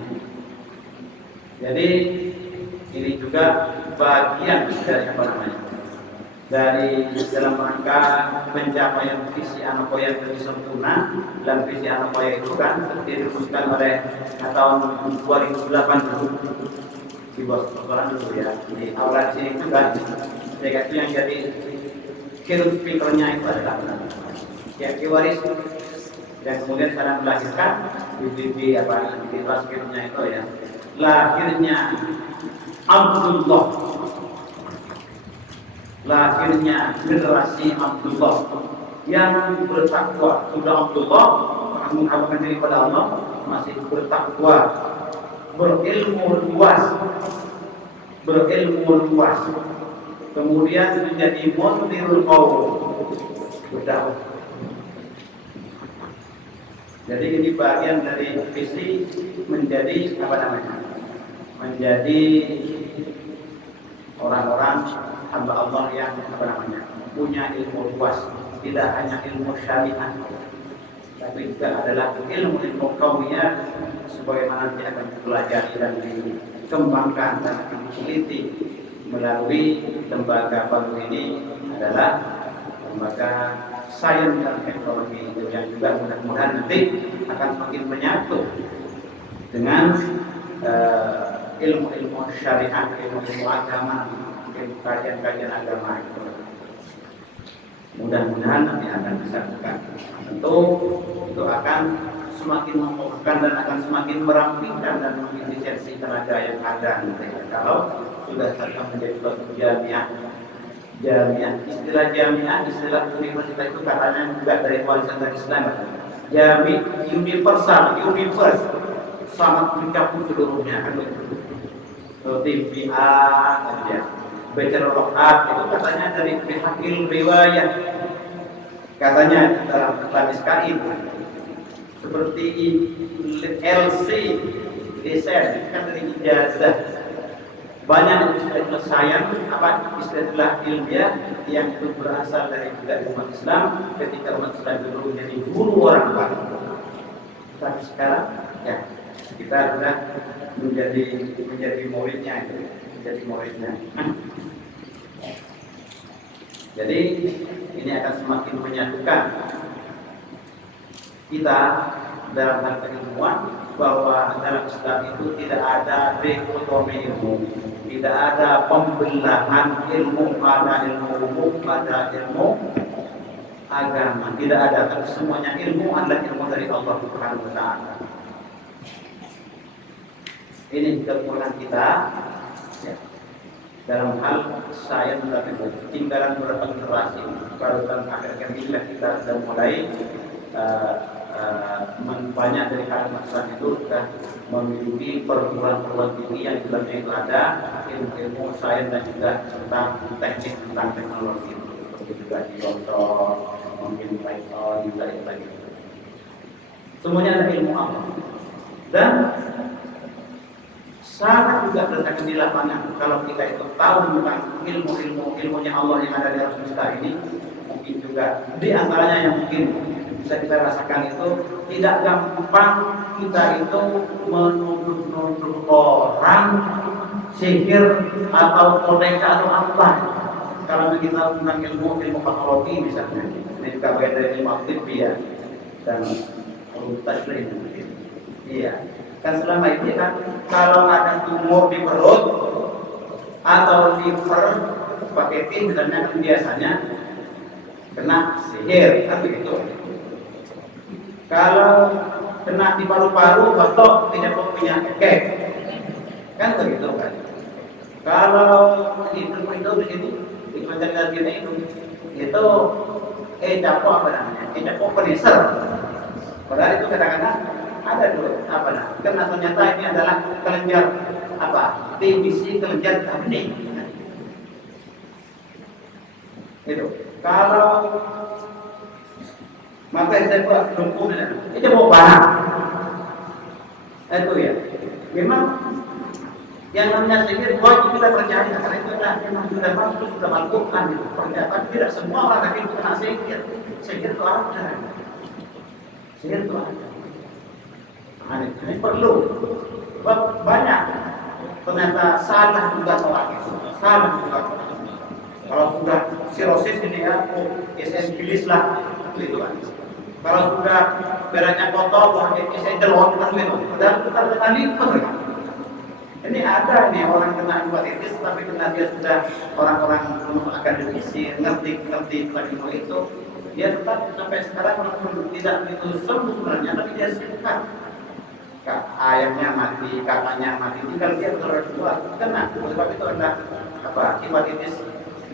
Jadi ini juga bagian dari apa namanya? Dari dalam rangka pencapaian visi Anak-Koya yang lebih sempurna. Dan visi Anak-Koya itu kan seperti dirumuskan oleh tahun 2008 dulu di bawah sekolah dulu ya, di aula sini juga. Mereka itu yang jadi key speakernya itu adalah ya Kiwaris, dan kemudian sekarang melahirkan di apa di speakernya itu ya, lahirnya Abdullah, lahirnya generasi Abdullah yang bertakwa. Sudah Abdullah sangat mengharapkan diri pada Allah, masih bertakwa, berilmu luas, kemudian menjadi mundirul qaum, berdakwah. Jadi ini bagian dari visi menjadi apa namanya? Menjadi orang-orang hamba Allah yang apa namanya? Punya ilmu luas, tidak hanya ilmu syariat, tapi juga adalah ilmu kaumiyah, sebagaimana nanti akan dipelajari dan dikembangkan dan diteliti melalui lembaga baru ini, adalah lembaga sains dan teknologi itu, yang juga mudah-mudahan nanti akan semakin menyatu dengan ilmu-ilmu syariat, ilmu-ilmu agama, ilmu kajian-kajian agama itu. Mudah-mudahan nanti akan disatukan. Tentu itu akan semakin memfokuskan dan akan semakin merampingkan dan mengefisiensi tenaga yang ada nanti. Kalau sudah akan menjadi suatu jamiah, istilah jamiah, istilah universitas itu katanya juga dari warisan Islam. Jami universal, universe, sangat mencakup seluruhnya. Seperti BA, ya. Bachelor of Art itu katanya dari pihak riwayat, katanya dalam SKI. Seperti LC desain kan dari ijazah. Banyak istilah sains, istilah ilmiah yang itu berasal dari juga umat Islam ketika umat Islam dulu menjadi guru orang baru. Tapi sekarang ya kita sudah menjadi muridnya itu, menjadi muridnya. Jadi ini akan semakin menyatukan kita dalam hal keilmuan, bahwa dalam Islam itu tidak ada dikotomi ilmu, tidak ada pembelahan ilmu pada ilmu umum, pada ilmu agama, tidak ada. Tapi semuanya ilmu adalah ilmu dari Allah Subhanahu wa Ta'ala. Ini kekuatan kita ya, dalam hal sains dan teknologi. Tinggalan beberapa generasi, baru tahun akhir kita sudah mulai banyak dari kalimat Islam itu sudah memiliki perguruan-perguruan tinggi yang dalamnya itu ada ilmu sains dan juga tentang teknik, tentang teknologi, seperti juga di Lontong, mungkin Python juga itu lagi. Semuanya ada ilmu Allah, dan sangat juga terjadi di lapangan. Kalau kita itu tahu tentang ilmunya Allah yang ada di alam semesta ini, mungkin juga di antaranya yang mungkin bisa kita rasakan itu tidak gampang kita itu menuduh orang sihir atau boneka atau apa. Kalau kita tentang ilmu patologi misalnya, ini juga bagian dari ilmu aktifiyah dan tashrih. Iya, kan selama ini kan kalau ada tumor di perut atau liver pakai pil misalnya, kan biasanya kena sihir, kan begitu. Kalau kena di paru-paru atau tidak punya efek, Kan begitu kan. Kalau itu di sini di Kementerian Dalam itu capo apa namanya? Capo peneser. Padahal itu kadang-kadang ada tuh apa namanya? Karena ternyata ini adalah kelenjar apa? Divisi kelenjar kehening. Itu. Kalau maka saya buat lumpuhnya, itu mau parah. Itu ya. Memang yang namanya sihir wajib kita percaya karena itu adalah memang sudah masuk sudah Al-Quran itu. Tapi tidak semua orang akan kena sihir. Sihir itu ada. Sihir itu ada. Nah, ini perlu. Sebab banyak ternyata salah juga orang itu. Salah juga. Kalau sudah sirosis ini ya, gilis lah gitu kan. Kalau sudah darahnya kotor, wah saya jelon kan gitu. Padahal itu kena liver kan. Ini ada nih orang kena hepatitis, tapi karena dia sudah orang-orang akademisi ngerti tentang itu, dia tetap sampai sekarang walaupun tidak itu sembuh sebenarnya, tapi dia sikat. Ayamnya mati, kakaknya mati, tinggal dia keluar kena. Sebab itu adalah apa? Hepatitis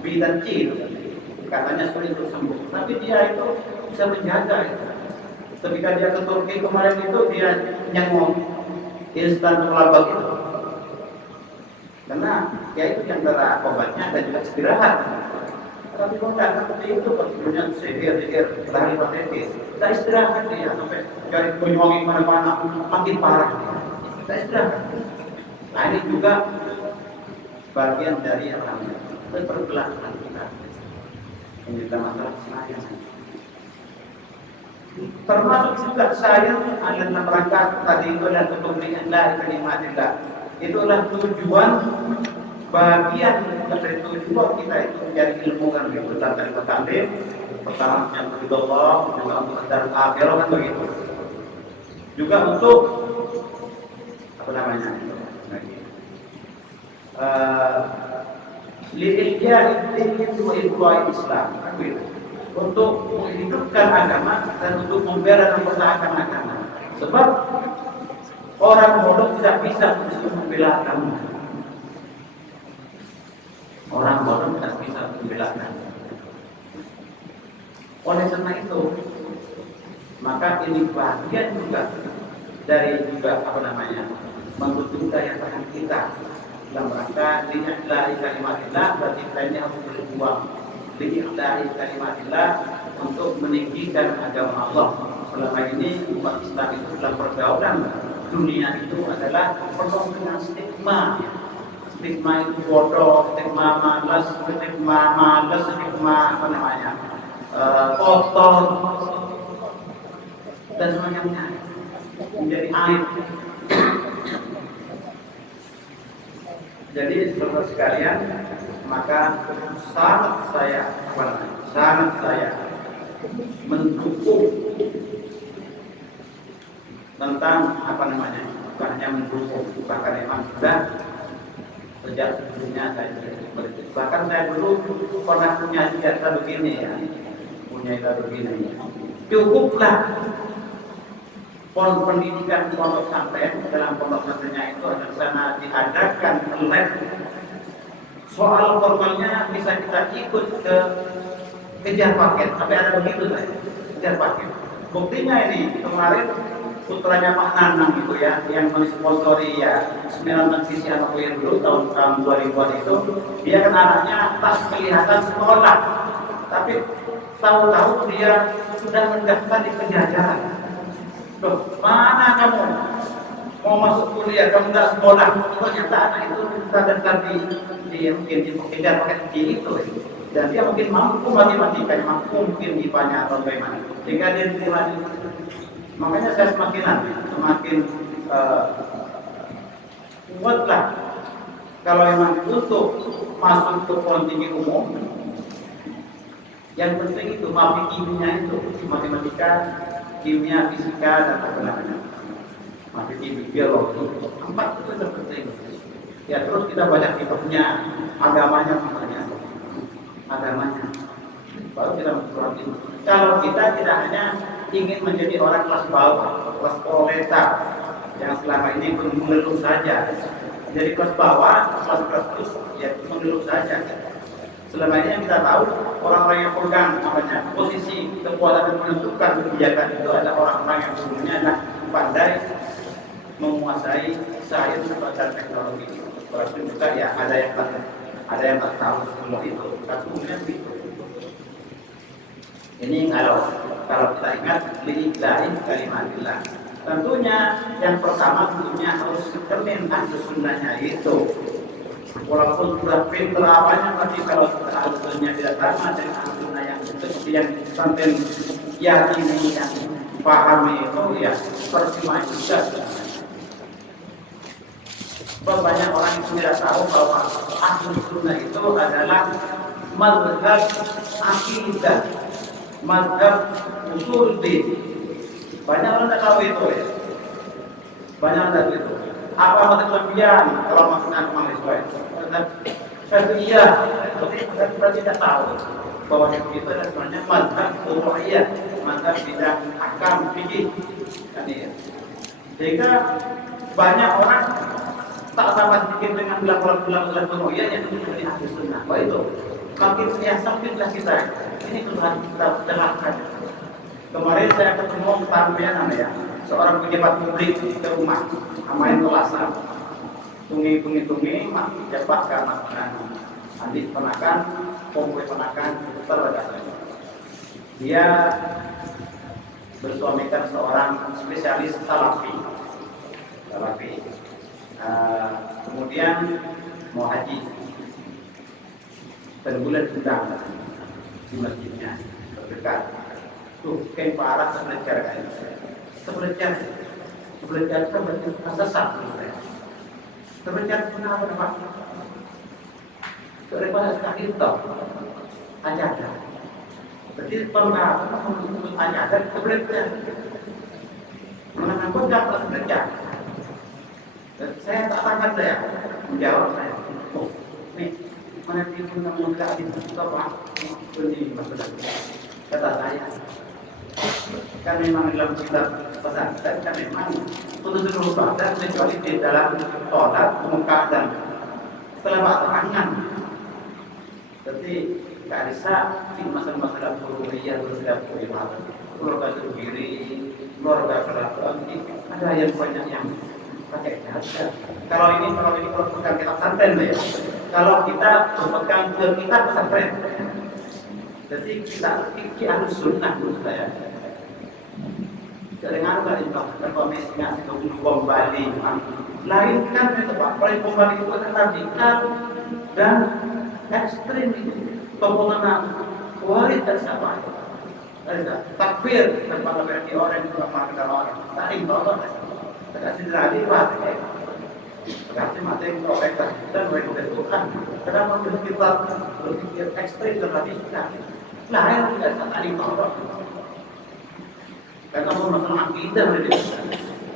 B dan C itu. Katanya sulit untuk sembuh, tapi dia itu bisa menjaga itu. Ketika dia ke Turki kemarin itu dia nyengong instan kelabak itu, karena ya itu yang antara obatnya dan juga istirahat. Tapi kalau tidak seperti itu, sebelumnya sihir lari hepatitis, kita istirahat dia sampai cari penyuangi mana-mana makin parah. Kita istirahat. Nah ini juga bagian dari alhamdulillah perbelahan kita. Ini kita masalah sayang. Termasuk juga sayang adalah rangka tadi itu adalah untuk nikmatillah. Itulah tujuan bagian dari tujuan kita itu menjadi ilmu kan begitu tentang taklim. Pertama yang kedua Allah juga untuk darul akhirah kan begitu. Juga untuk apa namanya? Islam untuk menghidupkan agama dan untuk membela dan mempertahankan agama. Sebab orang bodoh tidak bisa membela agama. Orang bodoh tidak bisa membela agama. Oleh karena itu, maka ini bagian juga dari juga apa namanya membentuk daya tahan kita dalam rangka lillahi kalimatillah. Berarti kita ini harus berjuang lillahi kalimatillah untuk meninggikan agama Allah. Selama ini umat Islam itu dalam pergaulan dunia itu adalah penuh dengan stigma. Stigma itu bodoh, stigma malas, stigma apa namanya kotor dan semacamnya menjadi aib. Jadi saudara sekalian, maka sangat saya mendukung tentang apa namanya, bukan hanya mendukung, bahkan memang sudah sejak sebelumnya saya bahkan saya dulu pernah punya ijazah begini ya, cukuplah pendidikan pondok pesantren. Dalam pondok pesantrennya itu ada sana diadakan lab. Soal formalnya bisa kita ikut ke kejar paket, tapi ada begitu saya kejar paket. Buktinya ini kemarin putranya Pak Nanang itu ya, yang mensponsori ya 9 sisi anak yang dulu tahun 2000-an itu, dia kan anaknya tak kelihatan sekolah, tapi tahu-tahu dia sudah mendaftar di penjajaran. Loh, mana kamu mau masuk kuliah, kamu nggak sekolah? Ternyata anak itu daftar di mungkin di pengejar pakai kecil itu, dan dia mungkin mampu matematika, mampu mungkin IPA-nya atau bagaimana, sehingga dia diterima. Makanya saya semakin kuatlah kalau memang untuk masuk ke sekolah tinggi umum. Yang penting itu kimia itu, matematika, kimia, fisika, dan apa namanya, matematika, biologi, 4 itu penting. Ya terus kita baca kitabnya, agamanya, baru kita masuk. Kalau kita tidak hanya ingin menjadi orang kelas bawah, kelas proletar yang selama ini mengeluh saja, Jadi kelas bawah, kelas terus ya mengeluh saja. Selama ini yang kita tahu orang-orang yang pegang namanya posisi kekuatan menentukan kebijakan itu adalah orang-orang yang sebelumnya adalah pandai menguasai sains dan teknologi. Walaupun juga ya ada yang tak tahu semua itu, tapi umumnya begitu. Ini kalau kita ingat lillahi kalimatillah. Tentunya yang pertama harus cermin ahli sunnahnya itu. Walaupun sudah pintar apanya, tapi kalau ahli sunnahnya tidak sama dengan ahli sunnah yang seperti yang sampai yakini yang pahami itu ya percuma juga. Sebab banyak orang yang tidak tahu bahwa ahli sunnah itu adalah mazhab akidah, mazhab usul din. Banyak orang tidak tahu itu ya. Banyak orang tidak tahu itu. Apa maksud kelebihan kalau maksudnya mahasiswa itu? Iya, tapi kita tidak tahu bahwa itu adalah sebenarnya mazhab furu'iyah, mazhab bidang akam fikih. Kan ya. Sehingga banyak orang tak sama sedikit dengan bilang-bilang furu'iyah yang itu menjadi ahli sunnah. Bahwa itu makin ya sempitlah kita. Ini Tuhan kita terangkan. Kemarin saya ketemu sampean ya, seorang pejabat publik ke rumah, main kelasan, tungi, mak jabat karena adik penakan, kompoi penakan, terbatas. Dia bersuamikan seorang spesialis salafi. Kemudian mau haji, dan bulan sedang di masjidnya terdekat. Tuh, kain parah sebelajar kan? Sebelajar itu berarti sesat. Sebelajar kenapa Pak? Daripada sekali itu ajaran. Berarti pernah menuntut ajaran sebelajar. Mengenai dapat sebelajar. Saya tak tanya saya menjawab saya. Oh, nih mana dia punya muka itu Pak? Ini maksudnya. Kata saya. Kan memang dalam kitab pesantren kan memang putus berubah dan kecuali di dalam sholat muka dan telapak tangan. Jadi tak bisa di masalah furu'iyah bersiap beribadah, keluarga sendiri, keluarga kerabat ada yang banyak yang pakai jasa. Kalau ini pegang kitab pesantren ya. Kalau kita pegang kitab pesantren. Jadi kita harus sunnah menurut saya. Jangan nggak itu komisinya itu kembali. Lain kan itu Pak, kembali itu kan radikal dan ekstrim itu. Pembangunan waris dan siapa? Takfir tanpa berarti orang itu apa kata orang. Tak ingin kasih lagi Pak. Kasih mati profesor dan mereka Tuhan. Kenapa kita berpikir ekstrim dan radikal? Nah, yang tidak tadi orang. Karena masalah akidah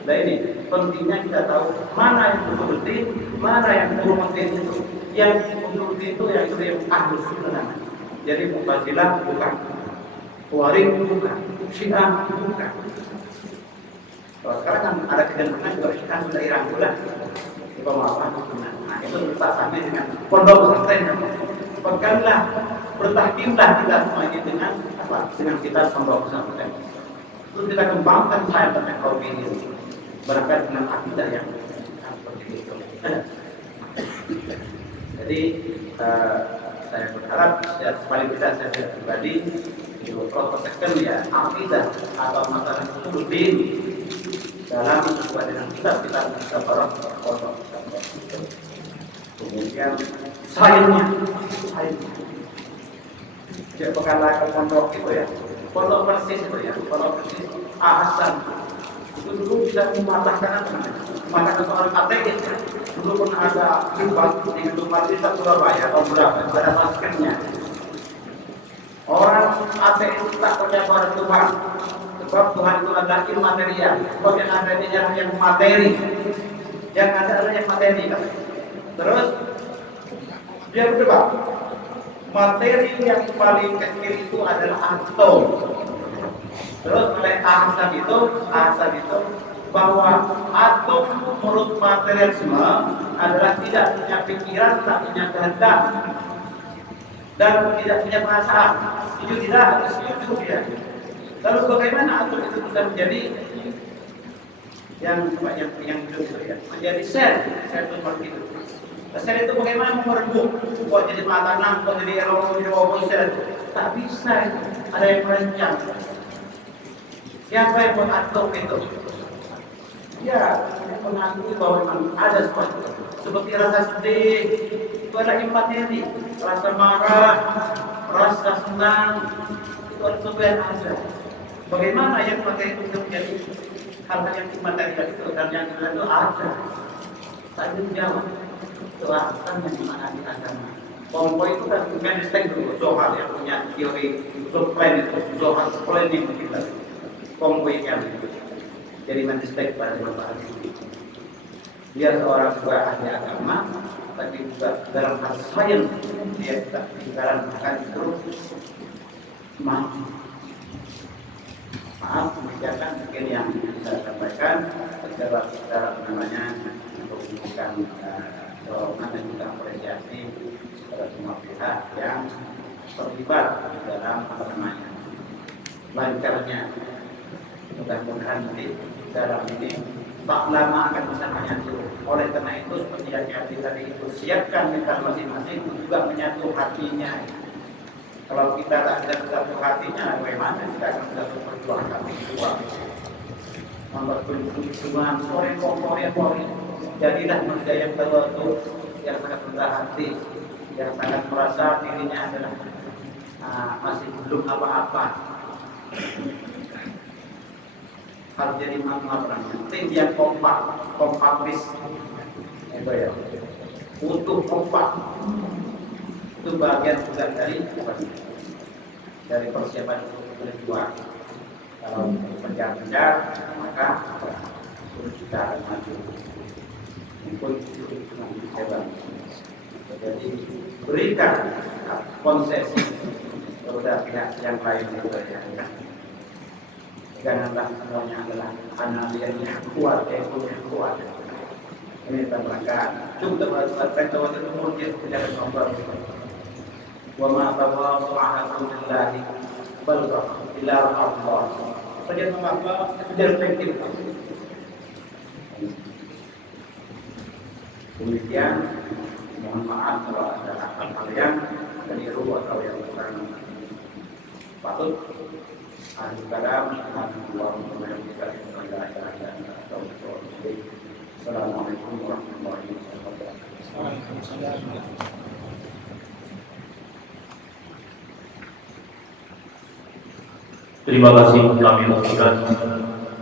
nah ini pentingnya kita tahu mana yang betul-betul, mana yang betul-betul itu. Yang betul-betul itu yang ahli sunnah. Jadi Mu'tazilah bukan, Khawarij bukan, Syiah bukan. Kalau sekarang kan ada kecenderungan juga Syiah sudah hilang pula. Pemahaman sunnah. Nah itu kita sampai dengan pondok pesantren. Peganglah, bertahkimlah kita semua ini dengan apa? Dengan kita pondok pesantren. Terus kita kembangkan sains dan teknologi ini berkait dengan akidah yang seperti itu. Jadi saya berharap ya, paling tidak saya pribadi itu protection ya akidah atau masalah usul dalam sesuai dengan kita berharap pondok. Kemudian sainsnya dia berkala ke pondok itu ya. Pondok persis itu ya, pondok persis Ahsan itu dulu bisa mematahkan apa namanya? Mematahkan seorang ateis. Dulu pernah ada jumlah di gedung Martisa Surabaya atau berapa? Ada maskernya. Orang ateis tak percaya pada Tuhan, sebab Tuhan itu adalah immaterial. Sebab yang ada ini yang materi, yang ada adalah yang materi. Terus dia berdebat. Materi yang paling kecil itu adalah atom. Terus oleh Ahsan itu bahwa atom menurut materialisme adalah tidak punya pikiran, tak punya kehendak, dan tidak punya perasaan. Setuju tidak? Setuju ya. Lalu bagaimana atom itu bisa menjadi yang hidup itu ya? Menjadi sel itu seperti itu. Sel itu bagaimana merebut? Buat jadi makanan, buat jadi erosi sel itu. Tak bisa itu. Ada yang merancang. Siapa yang buat atom itu? Ya, yang mengakui bahwa memang ada seperti itu. Seperti rasa sedih, itu ada materi. Rasa marah, rasa senang, itu ada sesuatu yang ada. Bagaimana yang materi itu menjadi hal-hal yang material itu dan yang itu ada. Tadi jawab itu akan yang dimana di agama. Kompo itu kan Einstein dulu, Zohar yang punya teori supply itu, Zohar planning kita. Kompo yang jadi Einstein pada masa itu. Dia seorang juga ahli agama, tapi juga dalam hal sains dia tidak dikarenakan terus maaf kebijakan mungkin yang saya sampaikan secara namanya untuk memberikan dorongan dan juga apresiasi kepada semua pihak yang terlibat dalam lancarnya. Mudah-mudahan nanti dalam ini tak lama akan bisa menyatu. Oleh karena itu seperti yang tadi itu siapkan mental masing-masing juga menyatu hatinya. Kalau kita tak ada satu hatinya, bagaimana kita akan bisa berjuang hati dua? Memperjuangkan Korea. Jadilah manusia yang tawadhu, yang sangat rendah hati, yang sangat merasa dirinya adalah masih belum apa-apa. Harus jadi tim yang kompaktis, itu ya, utuh kompak. Itu bagian juga dari persiapan untuk berjuang. Kalau penjar-penjar, maka kita akan maju. Pun hebat. Jadi berikan konsesi kepada pihak yang lain itu ya. Janganlah semuanya adalah anak yang kuat, yang kuat. Ini tambahkan. Cukup berkata itu mungkin tidak nombor. Wa ma tawadu alhamdulillah bal ila Allah. Saja mengapa perspektif. Demikian, mohon maaf kalau ada hal-hal yang keliru atau yang kurang patut. Assalamualaikum warahmatullahi wabarakatuh. Terima kasih kami ucapkan.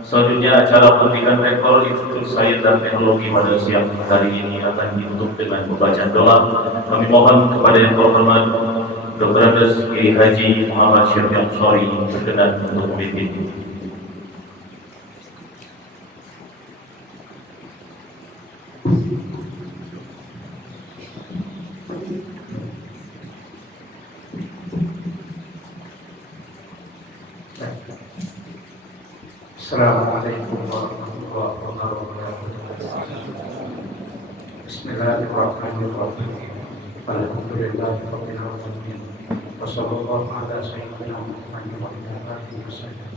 Selanjutnya acara pelantikan rektor Institut Sains dan Teknologi pada siang hari ini akan ditutup dengan pembacaan doa. Kami mohon kepada yang terhormat Dr. Andes Kiai Haji Muhammad Syafiq Ansori berkenan untuk memimpin. Assalamualaikum warahmatullahi wabarakatuh. Bismillahirrahmanirrahim. Alhamdulillahirabbil alamin. Wassallallahu ala sayyidina Muhammadin wa ala alihi wasallam.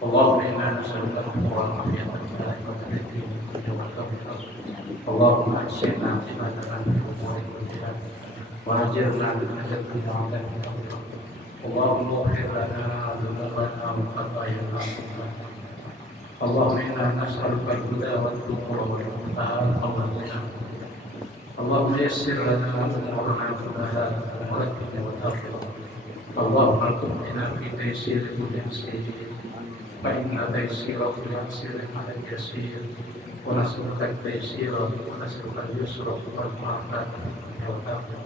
Allahumma inna nas'aluka al-afwa wal afiyata fid din wal akhirah. Allahumma ajirna fi ma wa ajirna min ajrin 'ala اللهم اغفر لنا ذنوبنا وخطايانا. اللهم انا نسالك الهدى والتقى والهدى والغنى. اللهم يسر لنا امورنا كلها ورقنا وتغفر. اللهم ارزقنا في تيسير كل يسير فان تيسير كل يسير على اليسير ونسالك التيسير ونسالك اليسر والمعافاه والعافيه.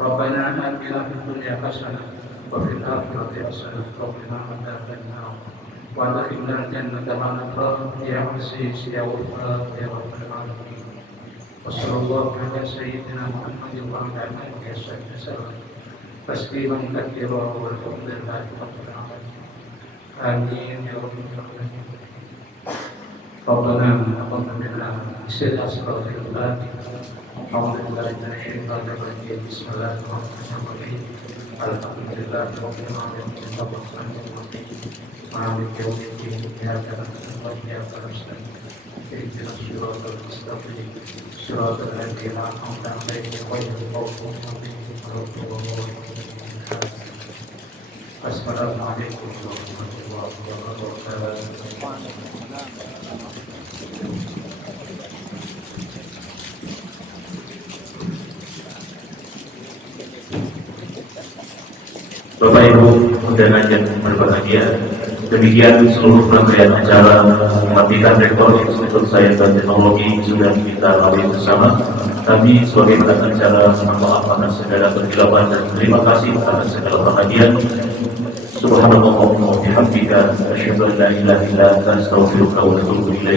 ربنا آتنا في الدنيا حسنة وفي الآخرة حسنة وقنا عذاب النار وأدخلنا الجنة مع الأبرار يا عزيز يا غفار يا رب العالمين. وصلى الله على سيدنا محمد وعلى آله وصحبه وسلم تسليما كثيرا والحمد لله رب العالمين. Amin ya rabbal alamin. Rabbana taqabbal minna Bismillahirrahmanirrahim. Alhamdulillahi minasyaitonir rajim. Bismillahirrahmanirrahim. Alhamdulillahi rabbil alamin. Arrahmanirrahim. Maliki yaumiddin. Iyyaka na'budu wa iyyaka nasta'in. Ihdinas siratal mustaqim. Siratal ladzina an'amta 'alaihim ghairil maghdubi 'alaihim waladdallin. Assalamualaikum warahmatullahi wabarakatuh. Bapak Ibu dan yang berbahagia, demikian seluruh rangkaian acara pelantikan Rektor Institut Sains dan Teknologi sudah kita lalui bersama. Kami sebagai pengacara mohon maaf atas segala kegelapan dan terima kasih atas segala perhatian. Subhanallah wa bihamdika asyhadu an la ilaha illa anta astaghfiruka wa atubu ilaik.